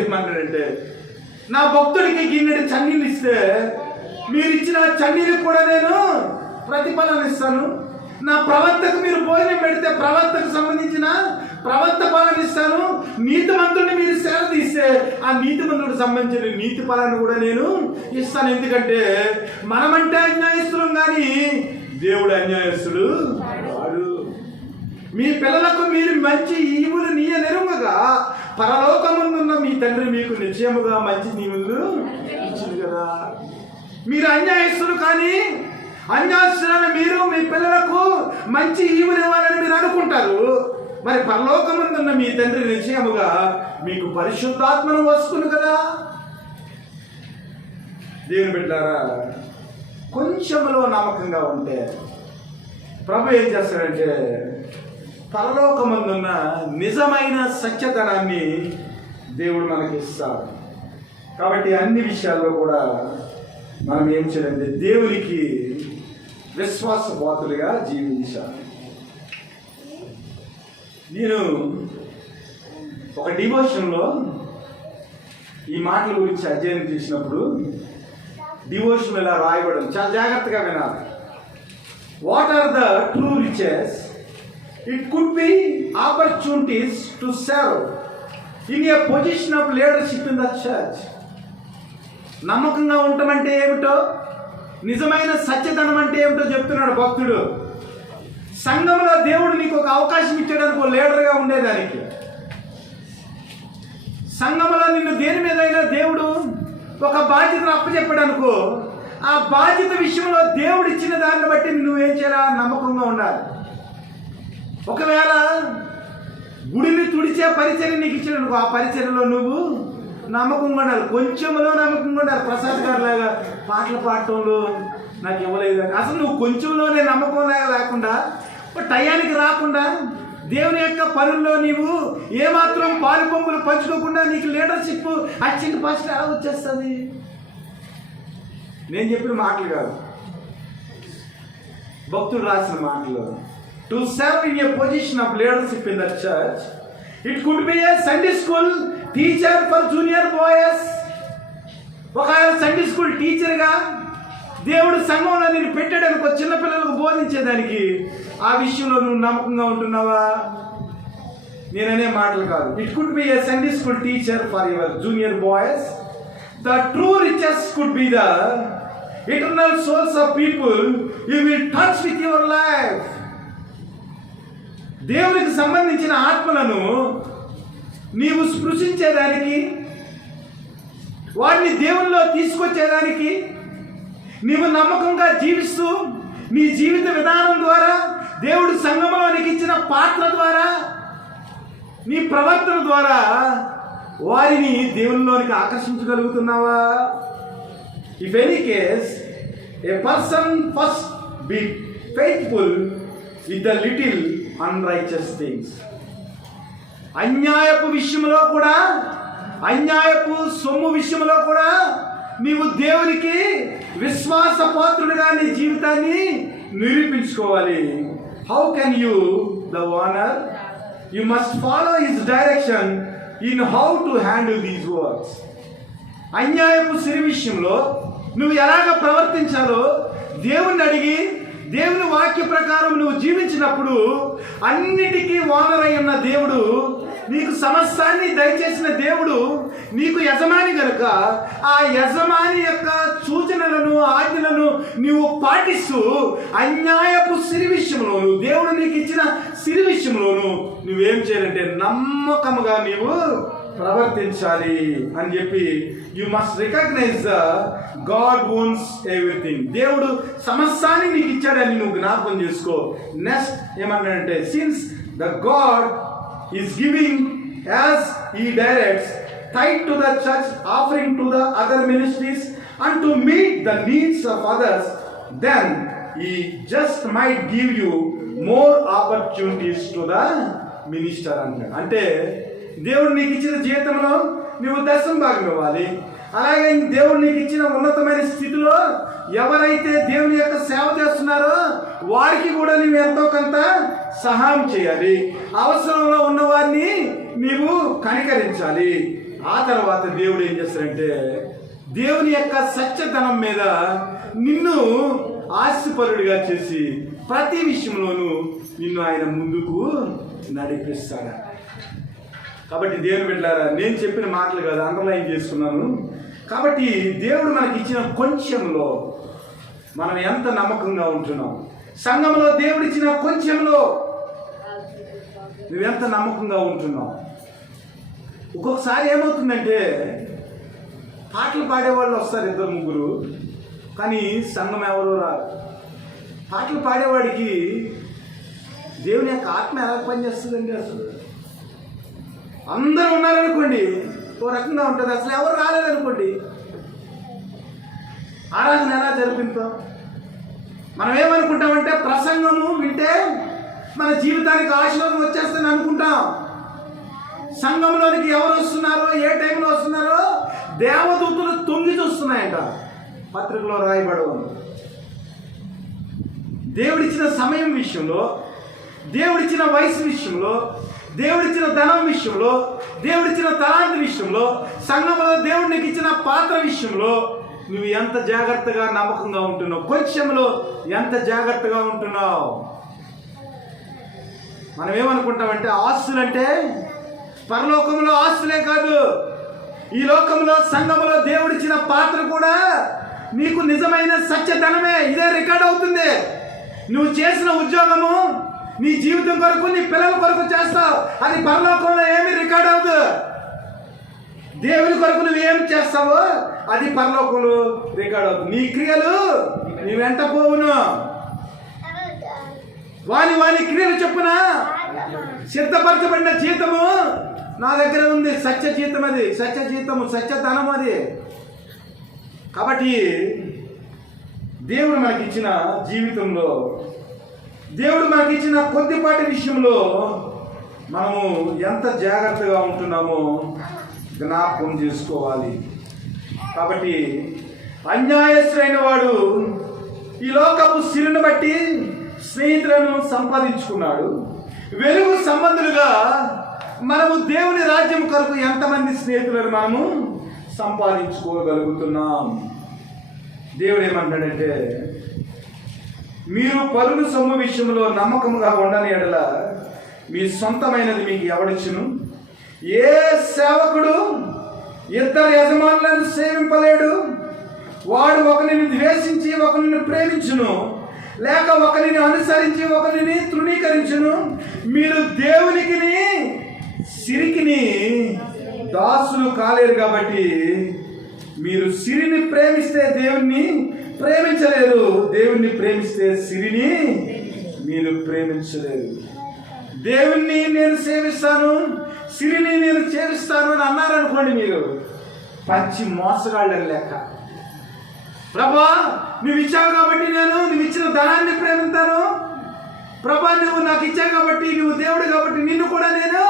ఏమన్నాడంటే, నా భక్తుడికి గిన్నెడి చన్నీళ్ళు ఇస్తే మీరు ఇచ్చిన చన్నీళ్ళకి కూడా నేను ప్రతిఫలం ఇస్తాను. నా ప్రవక్తకు మీరు భోజనం పెడితే ప్రవక్తకు సంబంధించిన ప్రవక్త ఫలాన్ని ఇస్తాను. నీతిమంతుడిని మీరు సేవ తీస్తే ఆ నీతిమంతుడికి సంబంధించిన నీతి ఫలాన్ని కూడా నేను ఇస్తాను. ఎందుకంటే మనమంటే అన్యాయస్తులం, కానీ దేవుడు అన్యాయస్తుడు వాడు. మీ పిల్లలకు మీరు మంచి ఈవులు నీయనెరుగగా పరలోకముందున్న మీ తండ్రి మీకు నిశ్చయముగా మంచి నీవులు ఇచ్చింది కదా. మీరు అన్యాయస్తులు, కానీ అన్యాయస్తులైన మీరు మీ పిల్లలకు మంచి ఈవులు ఇవ్వాలని మీరు అనుకుంటారు. మరి పరలోకముందున్న మీ తండ్రి నిశ్చయముగా మీకు పరిశుద్ధాత్మను వస్తుంది కదా. దేవుని బిడ్డలారా, కొంచెంలో నమ్మకంగా ఉంటే ప్రభు ఏం చేస్తాడంటే పరలోకమందున్న నిజమైన సత్యతనాన్ని దేవుడు మనకి ఇస్తాడు. కాబట్టి అన్ని విషయాల్లో కూడా మనం ఏం చేయాలంటే దేవునికి విశ్వాసపాతులుగా జీవించాలి. నేను ఒక డివోషన్లో ఈ మాటల గురించి అధ్యయనం చేసినప్పుడు డివోషన్ ఇలా రాయబడడం చాలా జాగ్రత్తగా వినాలి. What are the true riches? It could be opportunities to serve in a position of leadership in the church. నమ్మకంగా ఉండటమంటే ఏమిటో, నిజమైన సత్యధనం అంటే ఏమిటో చెప్తున్నాడు భక్తుడు. సంఘంలో దేవుడు నీకు ఒక అవకాశం ఇచ్చేయడానికి ఒక లీడర్గా ఉండేదానికి. సంఘంలో నిన్ను దేని మీదైనా దేవుడు ఒక బాధ్యతను అప్పచెప్పాడనుకో, ఆ బాధ్యత విషయంలో దేవుడు ఇచ్చిన దాన్ని బట్టి నువ్వేం చేయాలా? నమ్మకంగా ఉండాలి. ఒకవేళ గుడిని తుడిచే పరిచర్య నీకు ఇచ్చిననుకో, ఆ పరిచర్యలో నువ్వు నమ్మకంగా ఉండాలి. కొంచెంలో నమ్మకంగా ఉండాలి. ప్రసాద్ గారు లాగా పాటలు పాడటంలో నాకు ఇవ్వలేదు, అసలు నువ్వు కొంచెంలోనే నమ్మకం లేకుండా టయానికి రాకుండా దేవుని యొక్క పనుల్లో నీవు ఏమాత్రం పాలు పంపులు పంచుకోకుండా నీకు లీడర్షిప్ అచ్చింది ఫస్ట్ ఎలా వచ్చేస్తుంది? నేను చెప్పిన మాటలు కాదు, భక్తుడు రాసిన మాటలు. To serve in a position of leadership in the church, it could be a Sunday school teacher for junior boys. ఒక సండే స్కూల్ టీచర్గా దేవుడు సంఘంలో నేను పెట్టాడనుకో, చిన్నపిల్లలకు బోధించేదానికి. ఆ విషయంలో నువ్వు నమ్మకంగా ఉంటున్నావా? నేననే మాటలు కాదు. It could be A Sunday school teacher for your junior boys. The true riches could be the eternal souls of people you will touch with your life. దేవునికి సంబంధించిన ఆత్మలను నీవు స్పృశించేదానికి, వాటిని దేవునిలో తీసుకొచ్చేదానికి, నీవు నమ్మకంగా జీవిస్తూ నీ జీవిత విధానం ద్వారా, దేవుడు సంఘంలో నీకు ఇచ్చిన పాత్ర ద్వారా, నీ ప్రవర్తన ద్వారా వారిని దేవునిలోనికి ఆకర్షించగలుగుతున్నావా? If any case a person first be faithful with the little unrighteous things. అన్యాయపు విషయంలో కూడా, అన్యాయపు సొమ్ము విషయంలో కూడా నీవు దేవునికి విశ్వాసపాత్రుడిగా నీ జీవితాన్ని నిరూపించుకోవాలి. How can you the owner? You must follow his direction in how to handle these works. అన్యాయపు సిరి విషయంలో నువ్వు ఎలాగ ప్రవర్తించాలో దేవుణ్ణి అడిగి దేవుని వాక్య ప్రకారం నువ్వు జీవించినప్పుడు అన్నిటికీ ఓనర్ అయి ఉన్న దేవుడు, నీకు సమస్తాన్ని దయచేసిన దేవుడు నీకు యజమాని కనుక ఆ యజమాని యొక్క సూచనలను ఆజ్ఞలను నీవు పాటిస్తూ అన్యాయపు సిరి విషయంలోను, దేవుడు నీకు ఇచ్చిన సిరి విషయంలోను నువ్వేం చేయాలంటే నమ్మకముగా నీవు ప్రవర్తించాలి అని చెప్పి you must recognize the God owns everything. దేవుడు సమస్తాన్ని నీకు ఇచ్చాడని నువ్వు జ్ఞాపకం చేసుకో. నెక్స్ట్ ఏమన్నాడంటే, since the God is giving as he directs tithe to the church, offering to the other ministries and to meet the needs of others, then he just might give you more opportunities to the minister అంటాడు. అంటే దేవుడు నీకు ఇచ్చిన జీవితంలో నువ్వు దశమ భాగం ఇవ్వాలి. అలాగే దేవుడు నీకు ఇచ్చిన ఉన్నతమైన స్థితిలో ఎవరైతే దేవుని యొక్క సేవ చేస్తున్నారో వారికి కూడా నీవు ఎంతో కొంత సహాయం చేయాలి. అవసరంలో ఉన్న వారిని నీవు కనికరించాలి. ఆ తర్వాత దేవుడు ఏం చేస్తాడంటే దేవుని యొక్క సత్యధనం మీద నిన్ను ఆస్తిపరుడిగా చేసి ప్రతి విషయంలోనూ నిన్ను ఆయన ముందుకు నడిపిస్తాడు. కాబట్టి దేవుని బిడ్డలారా, నేను చెప్పిన మాటలు కాదు, అండర్లైన్ చేసుకున్నాను. కాబట్టి దేవుడు మనకి ఇచ్చిన కొంచెంలో మనం ఎంత నమ్మకంగా ఉంటున్నాం, సంఘంలో దేవుడు ఇచ్చిన కొంచెంలో నువ్వెంత నమ్మకంగా ఉంటున్నావు. ఒక్కొక్కసారి ఏమవుతుందంటే పాటలు పాడేవాళ్ళు వస్తారు, 2-3, కానీ సంఘం ఎవరో రారు. పాటలు పాడేవాడికి దేవుని యొక్క ఆత్మ ఎలా పనిచేస్తుందండి? అసలు అందరూ ఉన్నారనుకోండి ఓ రకంగా ఉంటుంది, అసలు ఎవరు రాలేదనుకోండి ఆరాధన ఎలా జరిపిస్తాం? మనం ఏమనుకుంటామంటే ప్రసంగము వింటే మన జీవితానికి ఆశీర్వాదం వచ్చేస్తుందని అనుకుంటాం. సంఘంలోనికి ఎవరు వస్తున్నారో, ఏ టైంలో వస్తున్నారో దేవదూతలు తొంగి చూస్తున్నాయంట, పత్రికలో రాయబడవు. దేవుడిచ్చిన సమయం విషయంలో, దేవుడిచ్చిన వయసు విషయంలో, దేవుడిచ్చిన ధనం విషయంలో, దేవుడిచ్చిన తలాంతి విషయంలో, సంఘంలో దేవుడు నీకు ఇచ్చిన పాత్ర విషయంలో నువ్వు ఎంత జాగ్రత్తగా నమ్మకంగా ఉంటున్నావు, కొంచెంలో ఎంత జాగ్రత్తగా ఉంటున్నావు. మనం ఏమనుకుంటామంటే ఆస్తులంటే పరలోకంలో ఆస్తులే కాదు, ఈ లోకంలో సంఘంలో దేవుడిచ్చిన పాత్ర కూడా నీకు నిజమైన సత్యధనమే. ఇదే రికార్డ్ అవుతుంది. నువ్వు చేసిన ఉద్యోగము నీ జీవితం కొరకు, నీ పిల్లల కొరకు చేస్తావు, అది పరలోకంలో ఏమీ రికార్డ్ అవ్వదు. దేవుని కొరకు నువ్వు ఏం చేస్తావో అది పరలోకంలో రికార్డ్ అవుతుంది. నీ క్రియలు నీ వెంట పోవును. వాని క్రియలు చెప్పున సిద్ధపరచబడిన జీతము నా దగ్గర ఉంది. సత్య జీతం, అది సత్య జీతము, సత్యధనం అది. కాబట్టి దేవుడు మనకి ఇచ్చిన జీవితంలో, దేవుడు మనకి ఇచ్చిన కొద్దిపాటి విషయంలో మనము ఎంత జాగ్రత్తగా ఉంటున్నామో జ్ఞాపకం చేసుకోవాలి. కాబట్టి అన్యాయస్తుడైన వాడు ఈ లోకపు సిరిని బట్టి స్నేహితులను సంపాదించుకున్నాడు. వెలుగు సంబంధులుగా మనము దేవుని రాజ్యం కొరకు ఎంతమంది స్నేహితులను మనము సంపాదించుకోగలుగుతున్నాం? దేవుడు ఏమంటాడంటే, మీరు పరుల సొమ్ము విషయంలో నమ్మకంగా ఉండని ఎడల మీ సొంతమైనది మీకు ఎవడిచ్చును? ఏ సేవకుడు 2 యజమానులను సేవింపలేడు. వాడు ఒకరిని ద్వేషించి ఒకరిని ప్రేమించును, లేక ఒకరిని అనుసరించి ఒకరిని తృణీకరించును. మీరు దేవునికి సిరికిని దాసులు కాలేరు. కాబట్టి మీరు సిరిని ప్రేమిస్తే దేవుణ్ణి ప్రేమించలేరు, దేవుణ్ణి ప్రేమిస్తే సిరిని మీరు ప్రేమించలేరు. దేవుణ్ణి నేను సేవిస్తాను, సిరిని నేను సేవిస్తాను అని అన్నారనుకోండి, మీరు పచ్చి మోసగాళ్ళని లెక్క. ప్రభా నువ్వు ఇచ్చావు కాబట్టి నువ్వు ఇచ్చిన ధనాన్ని ప్రేమిస్తాను, ప్రభా నువ్వు నాకు ఇచ్చావు కాబట్టి, నువ్వు దేవుడు కాబట్టి నిన్ను కూడా నేను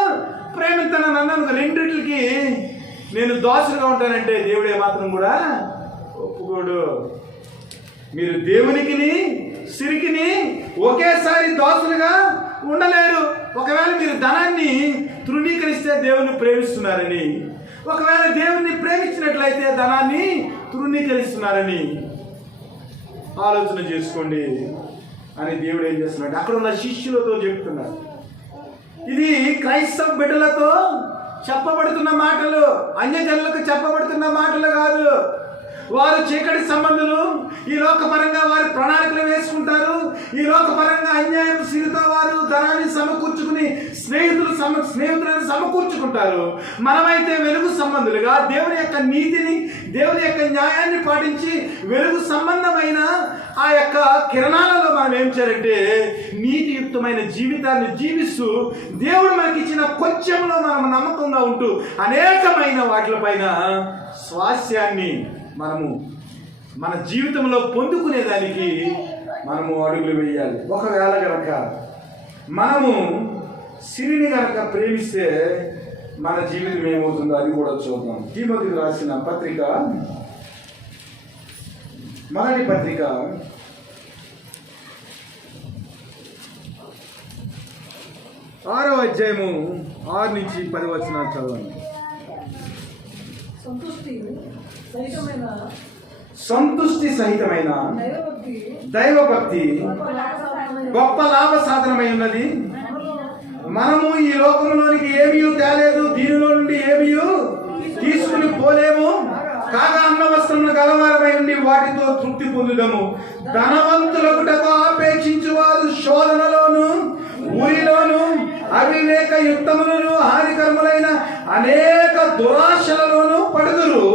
ప్రేమిస్తానని అన్నాను. రెండింటికి నేను దోషులుగా ఉంటానంటే దేవుడు ఏమాత్రం కూడా ఒప్పుకోడు. మీరు దేవునికి సిరికిని ఒకేసారి దాసులుగా ఉండలేరు. ఒకవేళ మీరు ధనాన్ని తృణీకరిస్తే దేవుణ్ణి ప్రేమిస్తున్నారని, ఒకవేళ దేవుణ్ణి ప్రేమించినట్లయితే ధనాన్ని తృణీకరిస్తున్నారని ఆలోచన చేసుకోండి అని దేవుడు ఏం చేస్తున్నాడు? అక్కడ ఉన్న శిష్యులతో చెప్తున్నాడు. ఇది క్రైస్తవ బిడ్డలతో చెప్పబడుతున్న మాటలు, అన్యజనులకు చెప్పబడుతున్న మాటలు కాదు. వారు చీకటి సంబంధులు, ఈ లోకపరంగా వారి ప్రణాళికలు వేసుకుంటారు. ఈ లోకపరంగా అన్యాయం సిరితో వారు ధనాన్ని సమకూర్చుకుని స్నేహితులను సమకూర్చుకుంటారు. మనమైతే వెలుగు సంబంధులుగా దేవుని యొక్క నీతిని, దేవుని యొక్క న్యాయాన్ని పాటించి వెలుగు సంబంధమైన ఆ యొక్క కిరణాలలో మనం ఏం చేయాలంటే నీతియుక్తమైన జీవితాన్ని జీవిస్తూ దేవుడు మనకిచ్చిన కొంచెంలో మనం నమ్మకంగా ఉంటూ అనేకమైన వాటిపైన స్వాస్యాన్ని మనము మన జీవితంలో పొందుకునేదానికి మనము అడుగులు వేయాలి. ఒకవేళ కనుక మనము సిరిని కనుక ప్రేమిస్తే మన జీవితం ఏమవుతుందో అది కూడా చూద్దాం. తిమోతికి రాసిన పత్రిక, మొదటి పత్రిక 6వ అధ్యాయము 6 నుంచి 10 వచనాలు చదవండి. సంతుష్టి సహితమైన దైవభక్తి గొప్ప లాభ సాధనమై ఉన్నది. మనము ఈ లోకంలోనికి ఏమీ తేలేదు, దీనిలో నుండి ఏమీ తీసుకుని పోలేము. కాగా అన్న వస్త్రములు గలవారమై ఉండి వాటితో తృప్తి పొందుదము. ధనవంతులకుటకు ఆపేక్షించు వారు శోధనలోను, ఊరిలోను, అవివేక యుక్తములను, హానికరములైన అనేక దురాశలలోను పడుదురు.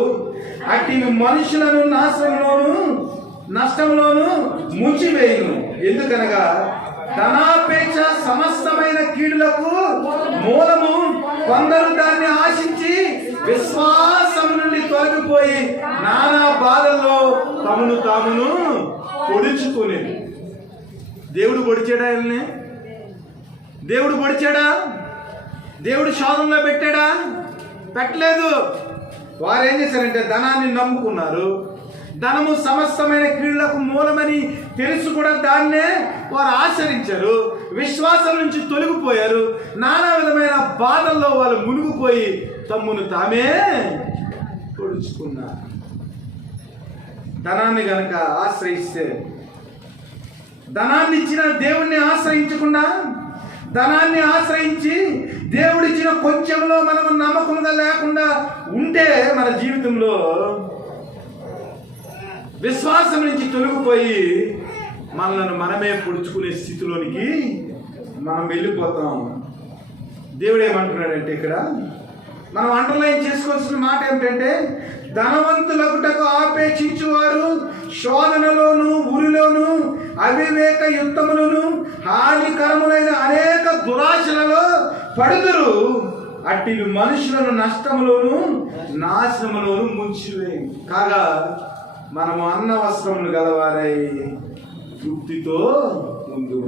అట్టి మనుషులను నష్టంలోను ముంచివేయును. ఎందుకనగా ధనాపేక్ష సమస్తమైన కీడులకు మూలము. కొందరు దాన్ని ఆశించి విశ్వాసం నుండి తొలగిపోయి నానా బాధల్లో తామును పొడుచుకుని. దేవుడు పొడిచాడా? దేవుడు పొడిచాడా? దేవుడు శోధనలో పెట్టాడా? పెట్టలేదు. వారు ఏం చేశారంటే ధనాన్ని నమ్ముకున్నారు. ధనము సమస్తమైన కీళ్లకు మూలమని తెలుసు కూడా దాన్నే వారు ఆచరించారు. విశ్వాసం నుంచి తొలగిపోయారు. నానా విధమైన బాధల్లో వాళ్ళు మునిగిపోయి తమ్మును తామే పొడుచుకున్నారు. ధనాన్ని గనక ఆశ్రయిస్తే, ధనాన్ని ఇచ్చిన దేవుణ్ణి ఆశ్రయించకుండా, ధనాన్ని ఆశ్రయించి దేవుడిచ్చిన కొంచెంలో మనం నమ్మకంగా లేకుండా ఉంటే మన జీవితంలో విశ్వాసం నుంచి తొలగిపోయి మనల్ని మనమే పొడుచుకునే స్థితిలోనికి మనం వెళ్ళిపోతాం. దేవుడు ఏమంటున్నాడంటే ఇక్కడ మనం అండర్లైన్ చేసుకోవాల్సిన మాట ఏమిటంటే, ధనవంతులకుటకు ఆపేక్షించువారు శోధనలోను, ఉరిలోను, అవివేక యుక్తములను, హానికరములైన అనేక దురాశలలో పడుదురు. అట్టి మనుషులను నష్టములోను, నాశనములోను ముంచివేయు. కాగా మనము అన్న వస్త్రములు గలవారై తృప్తితో ముందు.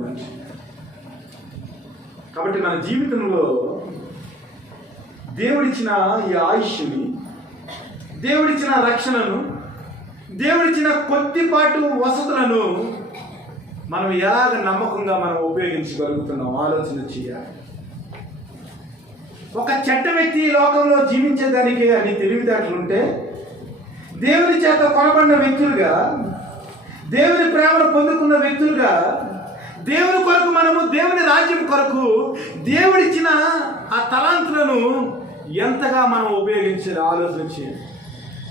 కాబట్టి మన జీవితంలో దేవుడిచ్చిన ఈ ఆయుష్ని, దేవుడిచ్చిన రక్షణను, దేవుడిచ్చిన కొద్దిపాటు వసతులను మనం ఎలాగ నమ్మకంగా మనం ఉపయోగించగలుగుతున్నాం ఆలోచన చేయాలి. ఒక చెడ్డ వ్యక్తి ఈ లోకంలో జీవించేదానికి అన్ని తెలివితేటలుంటే, దేవుని చేత కొనబడిన వ్యక్తులుగా, దేవుని ప్రేమను పొందుకున్న వ్యక్తులుగా, దేవుని కొరకు మనము దేవుని రాజ్యం కొరకు దేవుడిచ్చిన ఆ తలాంతులను ఎంతగా మనం ఉపయోగించాలి ఆలోచన చేయాలి.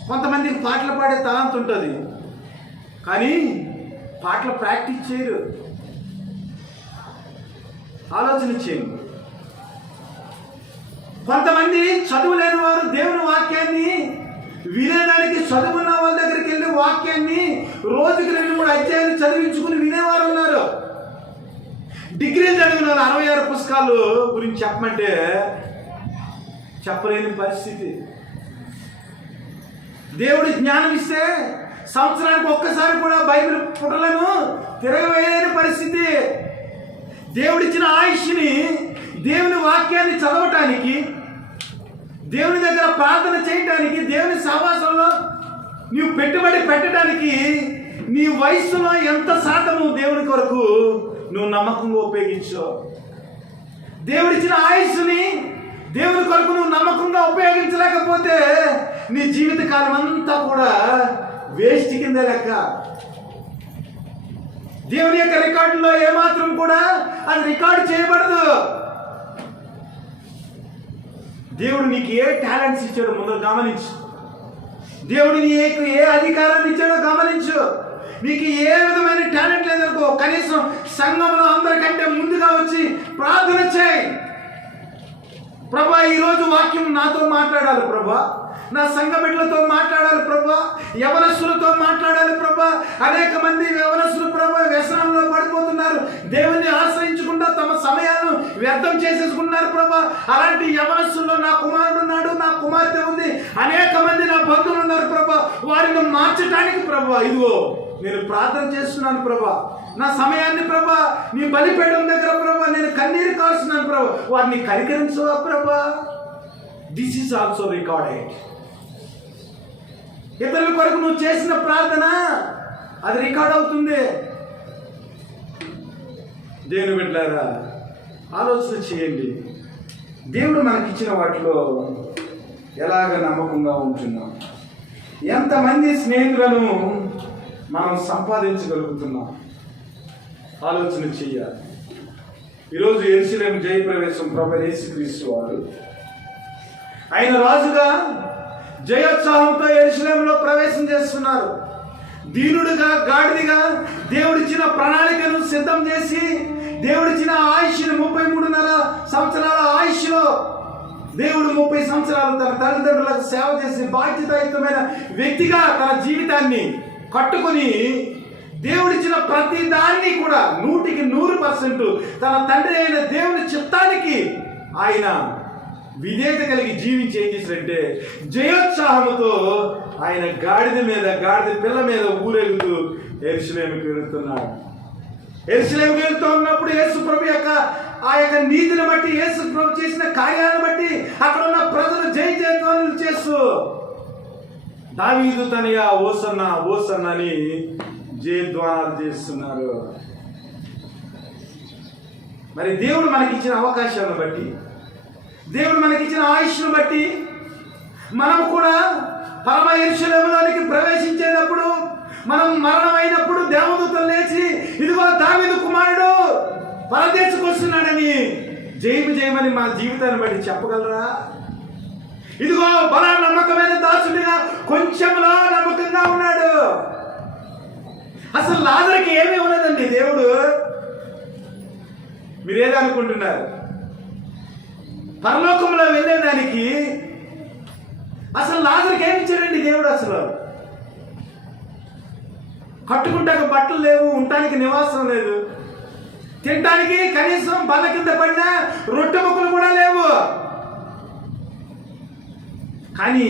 కొంతమందికి పాటలు పాడే తలాంతు ఉంటుంది, కానీ పాటలు ప్రాక్టీస్ చేయరు. ఆలోచన చేయండి. కొంతమంది చదువు లేని వారు దేవుని వాక్యాన్ని వినేదానికి చదువున్న వాళ్ళ దగ్గరికి వెళ్ళి వాక్యాన్ని రోజుకి 2-3 అధ్యాయాలు చదివించుకుని వినేవారు ఉన్నారు. డిగ్రీలు చదివిన 66 పుస్తకాలు గురించి చెప్పమంటే చెప్పలేని పరిస్థితి. దేవుడి జ్ఞానం ఇస్తే సంవత్సరానికి ఒక్కసారి కూడా బైబిల్ పుటలను తిరగవేయలేని పరిస్థితి. దేవుడిచ్చిన ఆయుష్ని దేవుని వాక్యాన్ని చదవటానికి, దేవుని దగ్గర ప్రార్థన చేయటానికి, దేవుని సహవాసంలో నీవు పెట్టుబడి పెట్టడానికి నీ వయసులో ఎంత శాతము దేవుని కొరకు నువ్వు నమ్మకంగా ఉపయోగించో? దేవుడిచ్చిన ఆయుస్సుని దేవుని కొరకు నువ్వు నమ్మకంగా ఉపయోగించలేకపోతే నీ జీవిత కాలం అంతా కూడా వేస్ట్ కింద లెక్క. దేవుని యొక్క రికార్డులో ఏమాత్రం కూడా అది రికార్డు చేయబడదు. దేవుడు నీకు ఏ టాలెంట్స్ ఇచ్చాడో ముందు గమనించు. దేవుడు నీకు ఏ అధికారాన్ని ఇచ్చాడో గమనించు. నీకు ఏ విధమైన టాలెంట్ లేదనుకో, కనీసం సంఘంలో అందరికంటే ముందుగా వచ్చి ప్రార్థన చేయి. ప్రభా, ఈరోజు వాక్యం నాతో మాట్లాడాలి ప్రభా, నా సంఘ బిడ్డలతో మాట్లాడాలి ప్రభా, యవనస్తులతో మాట్లాడాలి ప్రభా. అనేక మంది యవనస్తులు ప్రభా వ్యసనంలో పడిపోతున్నారు, దేవుణ్ణి ఆశ్రయించకుండా తమ సమయాలను వ్యర్థం చేసేసుకున్నారు ప్రభా. అలాంటి యవనస్తుల్లో నా కుమారుడు ఉన్నాడు, నా కుమార్తె ఉంది, అనేక మంది నా బంధువులు ఉన్నారు ప్రభా. వారిని మార్చడానికి ప్రభా ఇదిగో నేను ప్రార్థన చేస్తున్నాను ప్రభా. నా సమయాన్ని ప్రభా నీ బలిపీఠం దగ్గర ప్రభా నేను కన్నీరు కారుస్తున్నాను ప్రభా. వారిని కనికరించవా ప్రభా? This is also recorded. ఇతరుల కొరకు నువ్వు చేసిన ప్రార్థన అది రికార్డ్ అవుతుంది. దేవుని బిడ్డలారా, ఆలోచన చేయండి. దేవుడు మనకిచ్చిన వాటిలో ఎలాగ నమ్మకంగా ఉంటున్నాం? ఎంతమంది స్నేహితులను మనం సంపాదించగలుగుతున్నాం? ఆలోచన చెయ్యాలి. ఈరోజు యెరూషలేము జయప్రవేశం ప్రభువైన యేసుక్రీస్తు వారు ఆయన రాజుగా జయోత్సాహంతో యెరూషలేములో ప్రవేశం చేస్తున్నారు. దీనుడుగా, గాడిదిగా దేవుడిచ్చిన ప్రణాళికను సిద్ధం చేసి, దేవుడిచ్చిన ఆయుష్ను 33.5 సంవత్సరాల ఆయుష్లో దేవుడు 30 సంవత్సరాలు తన తల్లిదండ్రులకు సేవ చేసి బాధ్యతాయుతమైన వ్యక్తిగా తన జీవితాన్ని కట్టుకొని దేవుడిచ్చిన ప్రతి దాన్ని కూడా 100% తన తండ్రి అయిన దేవుని చిత్తానికి ఆయన విధేయత కలిగి జీవించి ఏం చేశారంటే జయోత్సాహముతో ఆయన గాడిద పిల్ల మీద ఊరేగుతూ యెరూషలేముకి వెళుతున్నాడు. యెరూషలేముకి వెళ్తూ ఉన్నప్పుడు యేసు ప్రభు యొక్క ఆ యొక్క నీతిని బట్టి, యేసు ప్రభు చేసిన కార్యాలను బట్టి అక్కడ ఉన్న ప్రజలు జయధ్వానాలు చేస్తూ దావీదు తనయ ఓసన్న ఓసన్న అని జయధ్వానాలు చేస్తున్నారు. మరి దేవుడు మనకిచ్చిన అవకాశాలను బట్టి, దేవుడు మనకిచ్చిన ఆయుష్ను బట్టి మనం కూడా పరమ యెరూషలేములోనికి ప్రవేశించేటప్పుడు, మనం మరణమైనప్పుడు దేవదూతలు లేచి ఇదిగో దావీదు కుమారుడు పరదేశకు వస్తున్నాడని జయమని మన జీవితాన్ని బట్టి చెప్పగలరా? ఇదిగో బలా నమ్మకమైన దాసుడిగా కొంచెంలో నమ్మకంగా ఉన్నాడు. అసలు లాజరుకి ఏమీ ఉన్నదండి దేవుడు. మీరేదనుకుంటున్నారు? పరలోకంలో వెళ్ళేదానికి అసలు లాజరుకి ఏమి ఇచ్చాడండి దేవుడు? అసలు కట్టుకుంటాక బట్టలు లేవు, ఉండటానికి నివాసం లేదు, తినటానికి కనీసం బల్ల కింద పడిన రొట్టె ముక్కలు కూడా లేవు. కానీ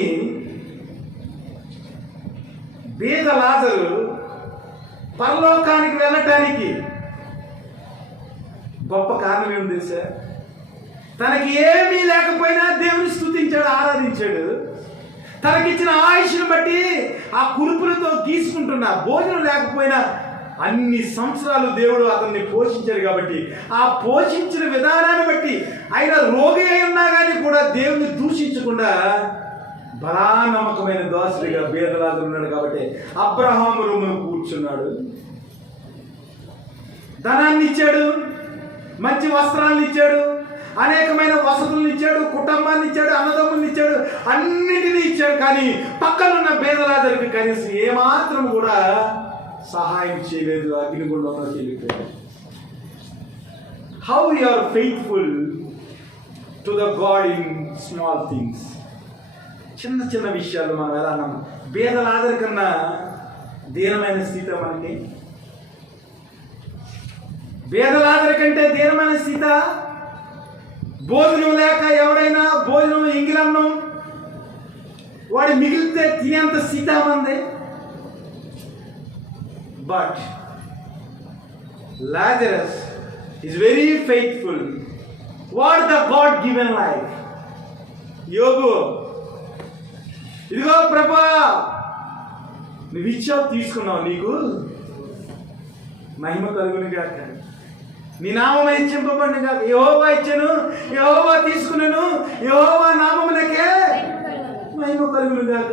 బీద లాజరు పరలోకానికి వెళ్ళటానికి గొప్ప కారణం ఏమి తెలుసా? తనకి ఏమీ లేకపోయినా దేవుని స్తుతించాడు, ఆరాధించాడు. తనకిచ్చిన ఆయుష్ను బట్టి ఆ కురుపులతో గీసుకుంటున్న భోజనం లేకపోయినా అన్ని సంవత్సరాలు దేవుడు అతన్ని పోషించాడు. కాబట్టి ఆ పోషించిన విధానాన్ని బట్టి ఆయన రోగి అయి ఉన్నా కానీ కూడా దేవుని దూషించకుండా బలా నమ్మకమైన దాసుడిగా బీదలాజరు ఉన్నాడు. కాబట్టి అబ్రహాము రూమును కూర్చున్నాడు. ధనాన్ని ఇచ్చాడు, మంచి వస్త్రాలను ఇచ్చాడు, అనేకమైన వసతులను ఇచ్చాడు, కుటుంబాన్ని ఇచ్చాడు, అన్నదమ్ములను ఇచ్చాడు, అన్నిటినీ ఇచ్చాడు. కానీ పక్కనున్న బీదలాజరుకి కనీసం ఏమాత్రం కూడా సహాయం చేయలేదు. అగ్నిగుండంలోకి వెళ్ళిపోయాడు. How you are faithful to the God in small things. చిన్న చిన్న విషయాలు మనం ఎలా నమ్మ. బీదలాజరు కన్నా దీనమైన స్థితి మనకి, బీదలాజరు కంటే దీనమైన స్థితి. భోజనం లేక ఎవడైనా భోజనం ఇంగిలన్నం వాడు మిగిలితే తినేంత స్థితి మంది. But Lazarus is very faithful. What the God given life? యోగు, ఇదిగో ప్రభా నువ్వు ఇచ్చావు, తీసుకున్నావు, నీకు మహిమ కలుగును గాక. నీ నామం హెచ్చింపబడిన గాక. యెహోవా ఇచ్చాను, యెహోవా తీసుకున్నాను, యెహోవా నామమునకే మహిమ కలుగును గాక.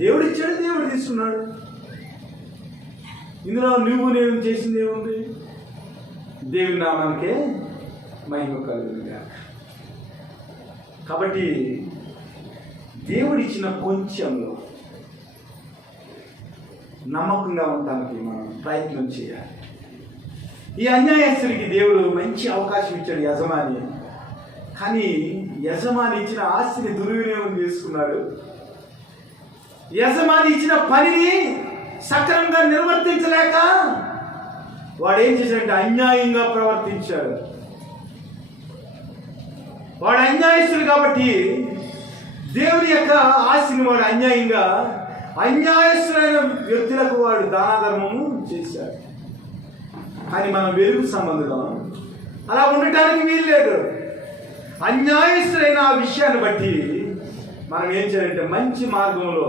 దేవుడు ఇచ్చాడు, దేవుడు తీసుకున్నాడు. ఇందులో నువ్వు నేను చేసింది ఏముంది? దేవుని నామానికే మహిమ కలుగును గాక. కాబట్టి దేవుడిచ్చిన కొంచెంలో నమ్మకంగా ఉండటానికి మనం ప్రయత్నం చేయాలి. ఈ అన్యాయస్తుడికి దేవుడు మంచి అవకాశం ఇచ్చాడు యజమాని. కానీ యజమాని ఇచ్చిన ఆస్తిని దుర్వినియోగం చేసుకున్నాడు. యజమాని ఇచ్చిన పనిని సక్రమంగా నిర్వర్తించలేక వాడు ఏం చేశాడంటే అన్యాయంగా ప్రవర్తించాడు. వాడు అన్యాయస్తుడు కాబట్టి దేవుని యొక్క ఆస్తిని వాడు అన్యాయస్తులైన వ్యక్తులకు వాడు దానధర్మము చేశాడు. కానీ మనం వెలుగు సంబంధం అలా ఉండటానికి వీలు లేదు. అన్యాయస్తులైన ఆ విషయాన్ని బట్టి మనం ఏం చేయాలంటే మంచి మార్గంలో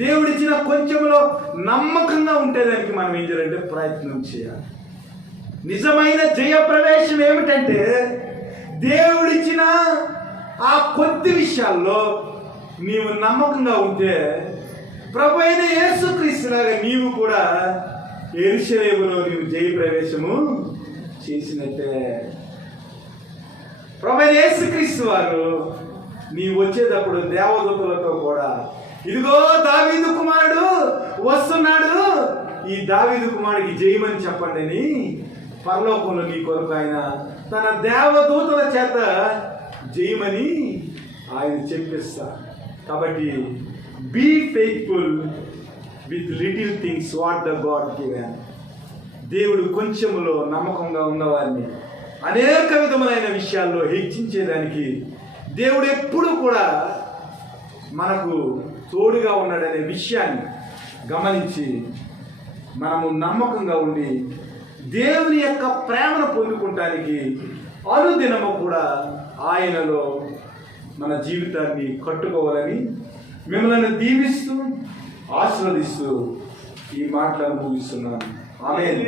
దేవుడిచ్చిన కొంచెంలో నమ్మకంగా ఉండేదానికి మనం ఏం చేయాలంటే ప్రయత్నం చేయాలి. నిజమైన జయప్రవేశం ఏమిటంటే దేవుడిచ్చిన ఆ కొద్ది విషయాల్లో నీవు నమ్మకంగా ఉంటే ప్రభు అయిన యేసుక్రీస్తులాగా నీవు కూడా యెరూషలేములో నీవు జయప్రవేశము చేసినట్టే. ప్రభు అయిన యేసుక్రీస్తు వారు నీవు వచ్చేటప్పుడు దేవదూతలతో కూడా ఇదిగో దావీదు కుమారుడు వస్తున్నాడు, ఈ దావీదు కుమారుడికి జయమని చెప్పండి అని పరలోకంలో నీ కొరకు ఆయన తన దేవదూతల చేత జయమని ఆయన చెప్పిస్తా. కాబట్టి be faithful with little things what the God given. దేవుడు కొంచెములో నమ్మకంగా ఉన్నవారిని అనేక విధములైన విషయాల్లో హెచ్చించేదానికి దేవుడు ఎప్పుడూ కూడా మనకు తోడుగా ఉన్నాడనే విషయాన్ని గమనించి మనము నమ్మకంగా ఉండి దేవుని యొక్క ప్రేమను పొందుకోవటానికి అనుదినము కూడా ఆయనలో మన జీవితాన్ని కట్టుకోవాలని మిమ్మల్ని దీవిస్తూ ఆశీర్వదిస్తూ ఈ మాటలను ముగిస్తున్నాను. ఆమేన్.